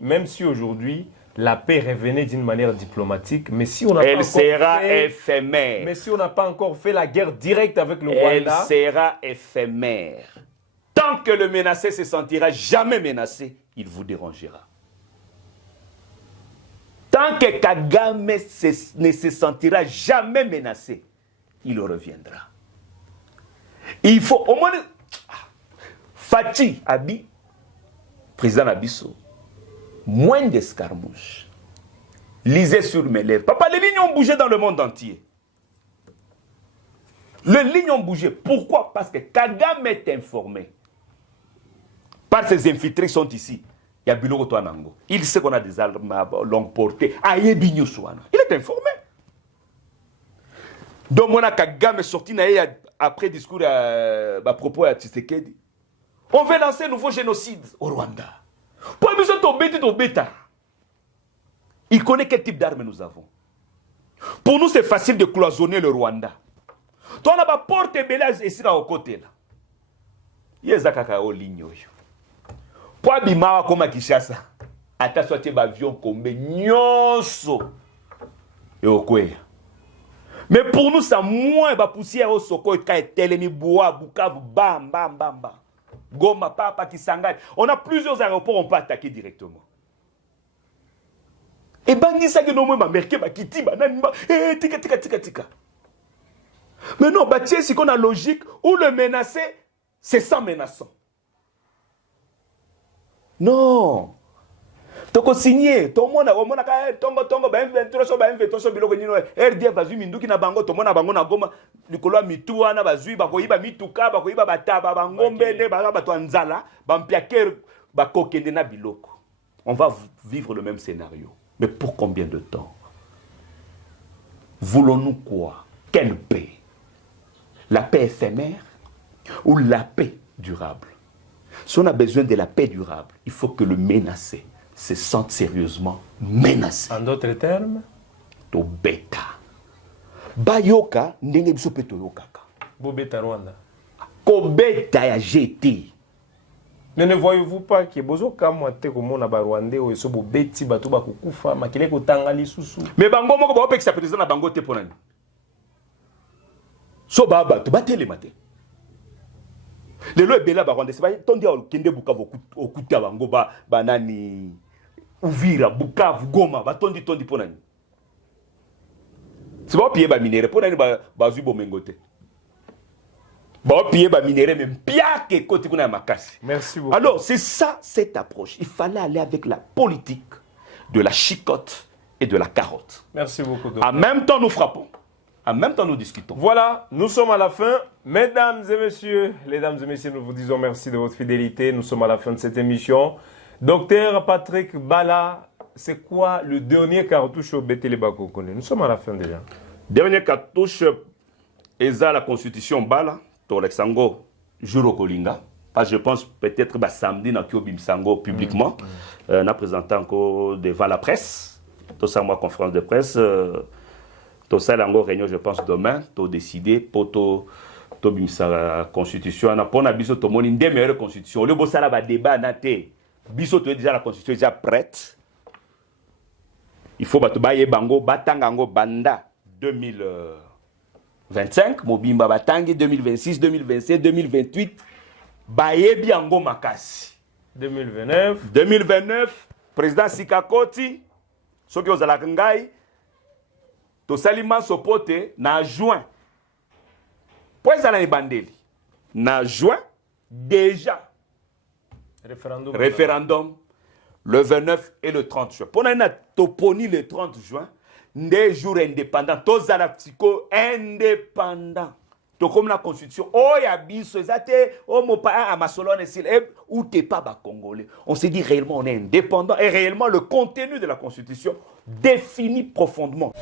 même si aujourd'hui la paix revenait d'une manière diplomatique, mais si on n'a elle sera éphémère. Mais si on n'a pas encore fait la guerre directe avec le Rwanda, elle sera éphémère. Tant que le menacé se sentira jamais menacé, il vous dérangera. Tant que Kagame ne se sentira jamais menacé, il reviendra. Il faut au moins Fati Abi, président Abisso, moins d'escarmouches. Lisez sur mes lèvres. Papa, les lignes ont bougé dans le monde entier. Les lignes ont bougé. Pourquoi? Parce que Kagame est informé. Par ses infiltrés qui sont ici. Il y a Biloko Toanango. Il sait qu'on a des armes à longue portée. Il est informé. Donc, mon Kagame est sorti après discours à propos à Tshisekedi. On veut lancer un nouveau génocide au Rwanda. Pour besoin de bêta. Il connaît quel type d'armes nous avons. Pour nous, c'est facile de cloisonner le Rwanda. Tu as une porte belage ici là au côté là. Il y a kakao ligno. Pour bimawa comme Kishasa. Ata soit avion comme nyonso. Et au quoi. Mais pour nous, ça moins va pousser au soko et telemi bois bukavu bam bam bam bam. Goma, Papa, Kisangani. On a plusieurs aéroports, on peut attaquer directement. Et bangi ça que nous ma merke ba kiti banani ba tika. Mais non, bah tiens, c'est qu'on a logique où le menacé c'est sans menaçant. Non. Toko signé, tout le monde a tongo ba M23 biloko nino RDF bazui minduki na bango to mona bango na goma likolo mitu wana bazui ba koyiba mituka ba koyiba bataba bangombe ne ba bato nzala ba mpiaker ba kokende na biloko. On va vivre le même scénario. Mais pour combien de temps? Voulons-nous quoi? Quelle paix? La paix éphémère ou la paix durable? Si on a besoin de la paix durable, il faut que le menacé se sente sérieusement menacé. En d'autres termes, to beta. Bayoka ndenge biso pe toyokaka. Bo beta Rwanda. Ko beta ya GT. Mais ne voyez-vous pas que bozo kamwa te komona ba Rwandais o so bo beti bato ba kokufa makile ko tanga lisusu. Mais bango moko ba opekisa président na bango te ponani. So ba bato batele mate. Lelo ebela ba Rwandais ba tondi au kende Bukavu okuta bango ba nani Uvira Bukavu Goma ba tondi ponani. C'est pas pied ba minéré ponani ba zui bomengote. Merci beaucoup. Alors, c'est ça, cette approche. Il fallait aller avec la politique de la chicotte et de la carotte. Merci beaucoup, docteur. En même temps, nous frappons. En même temps, nous discutons. Voilà, nous sommes à la fin. Mesdames et messieurs, nous vous disons merci de votre fidélité. Nous sommes à la fin de cette émission. Docteur Patrick Bala, c'est quoi le dernier cartouche au Betele Bakokone? Nous sommes à la fin déjà. Dernier cartouche, ESA, la constitution Bala. Alexango Juro Kolinga, parce que je pense peut-être samedi dans Kyobim Sango publiquement, on a présenté encore devant la presse, tout ça moi conférence de presse, tout ça encore réunion je pense demain, tout décidé pour tout Bim sa constitution, on a pour biso tout monde une des meilleures constitutions, le bossa là débat naté, biso tout déjà la constitution est déjà prête, il faut battre baye bango batangango banda 2025, Mobimba Batangi, 2026, 2027, 2028, Baye Biango Makasi. 2029, président Sikakoti, Soki Ozalakangai, Tosalima Sopote, na juin. Pour ça, bandeli. Na juin, déjà. Référendum, le 29 et le 30 juin. Pour nous, Toponi le 30 juin. Des jours indépendants, tous à la psycho indépendants. Donc comme la constitution, oh ya biso ezate, oh mon père à Masolone ou t'es pas bas congolais. On s'est dit réellement on est indépendant et réellement le contenu de la constitution définit profondément.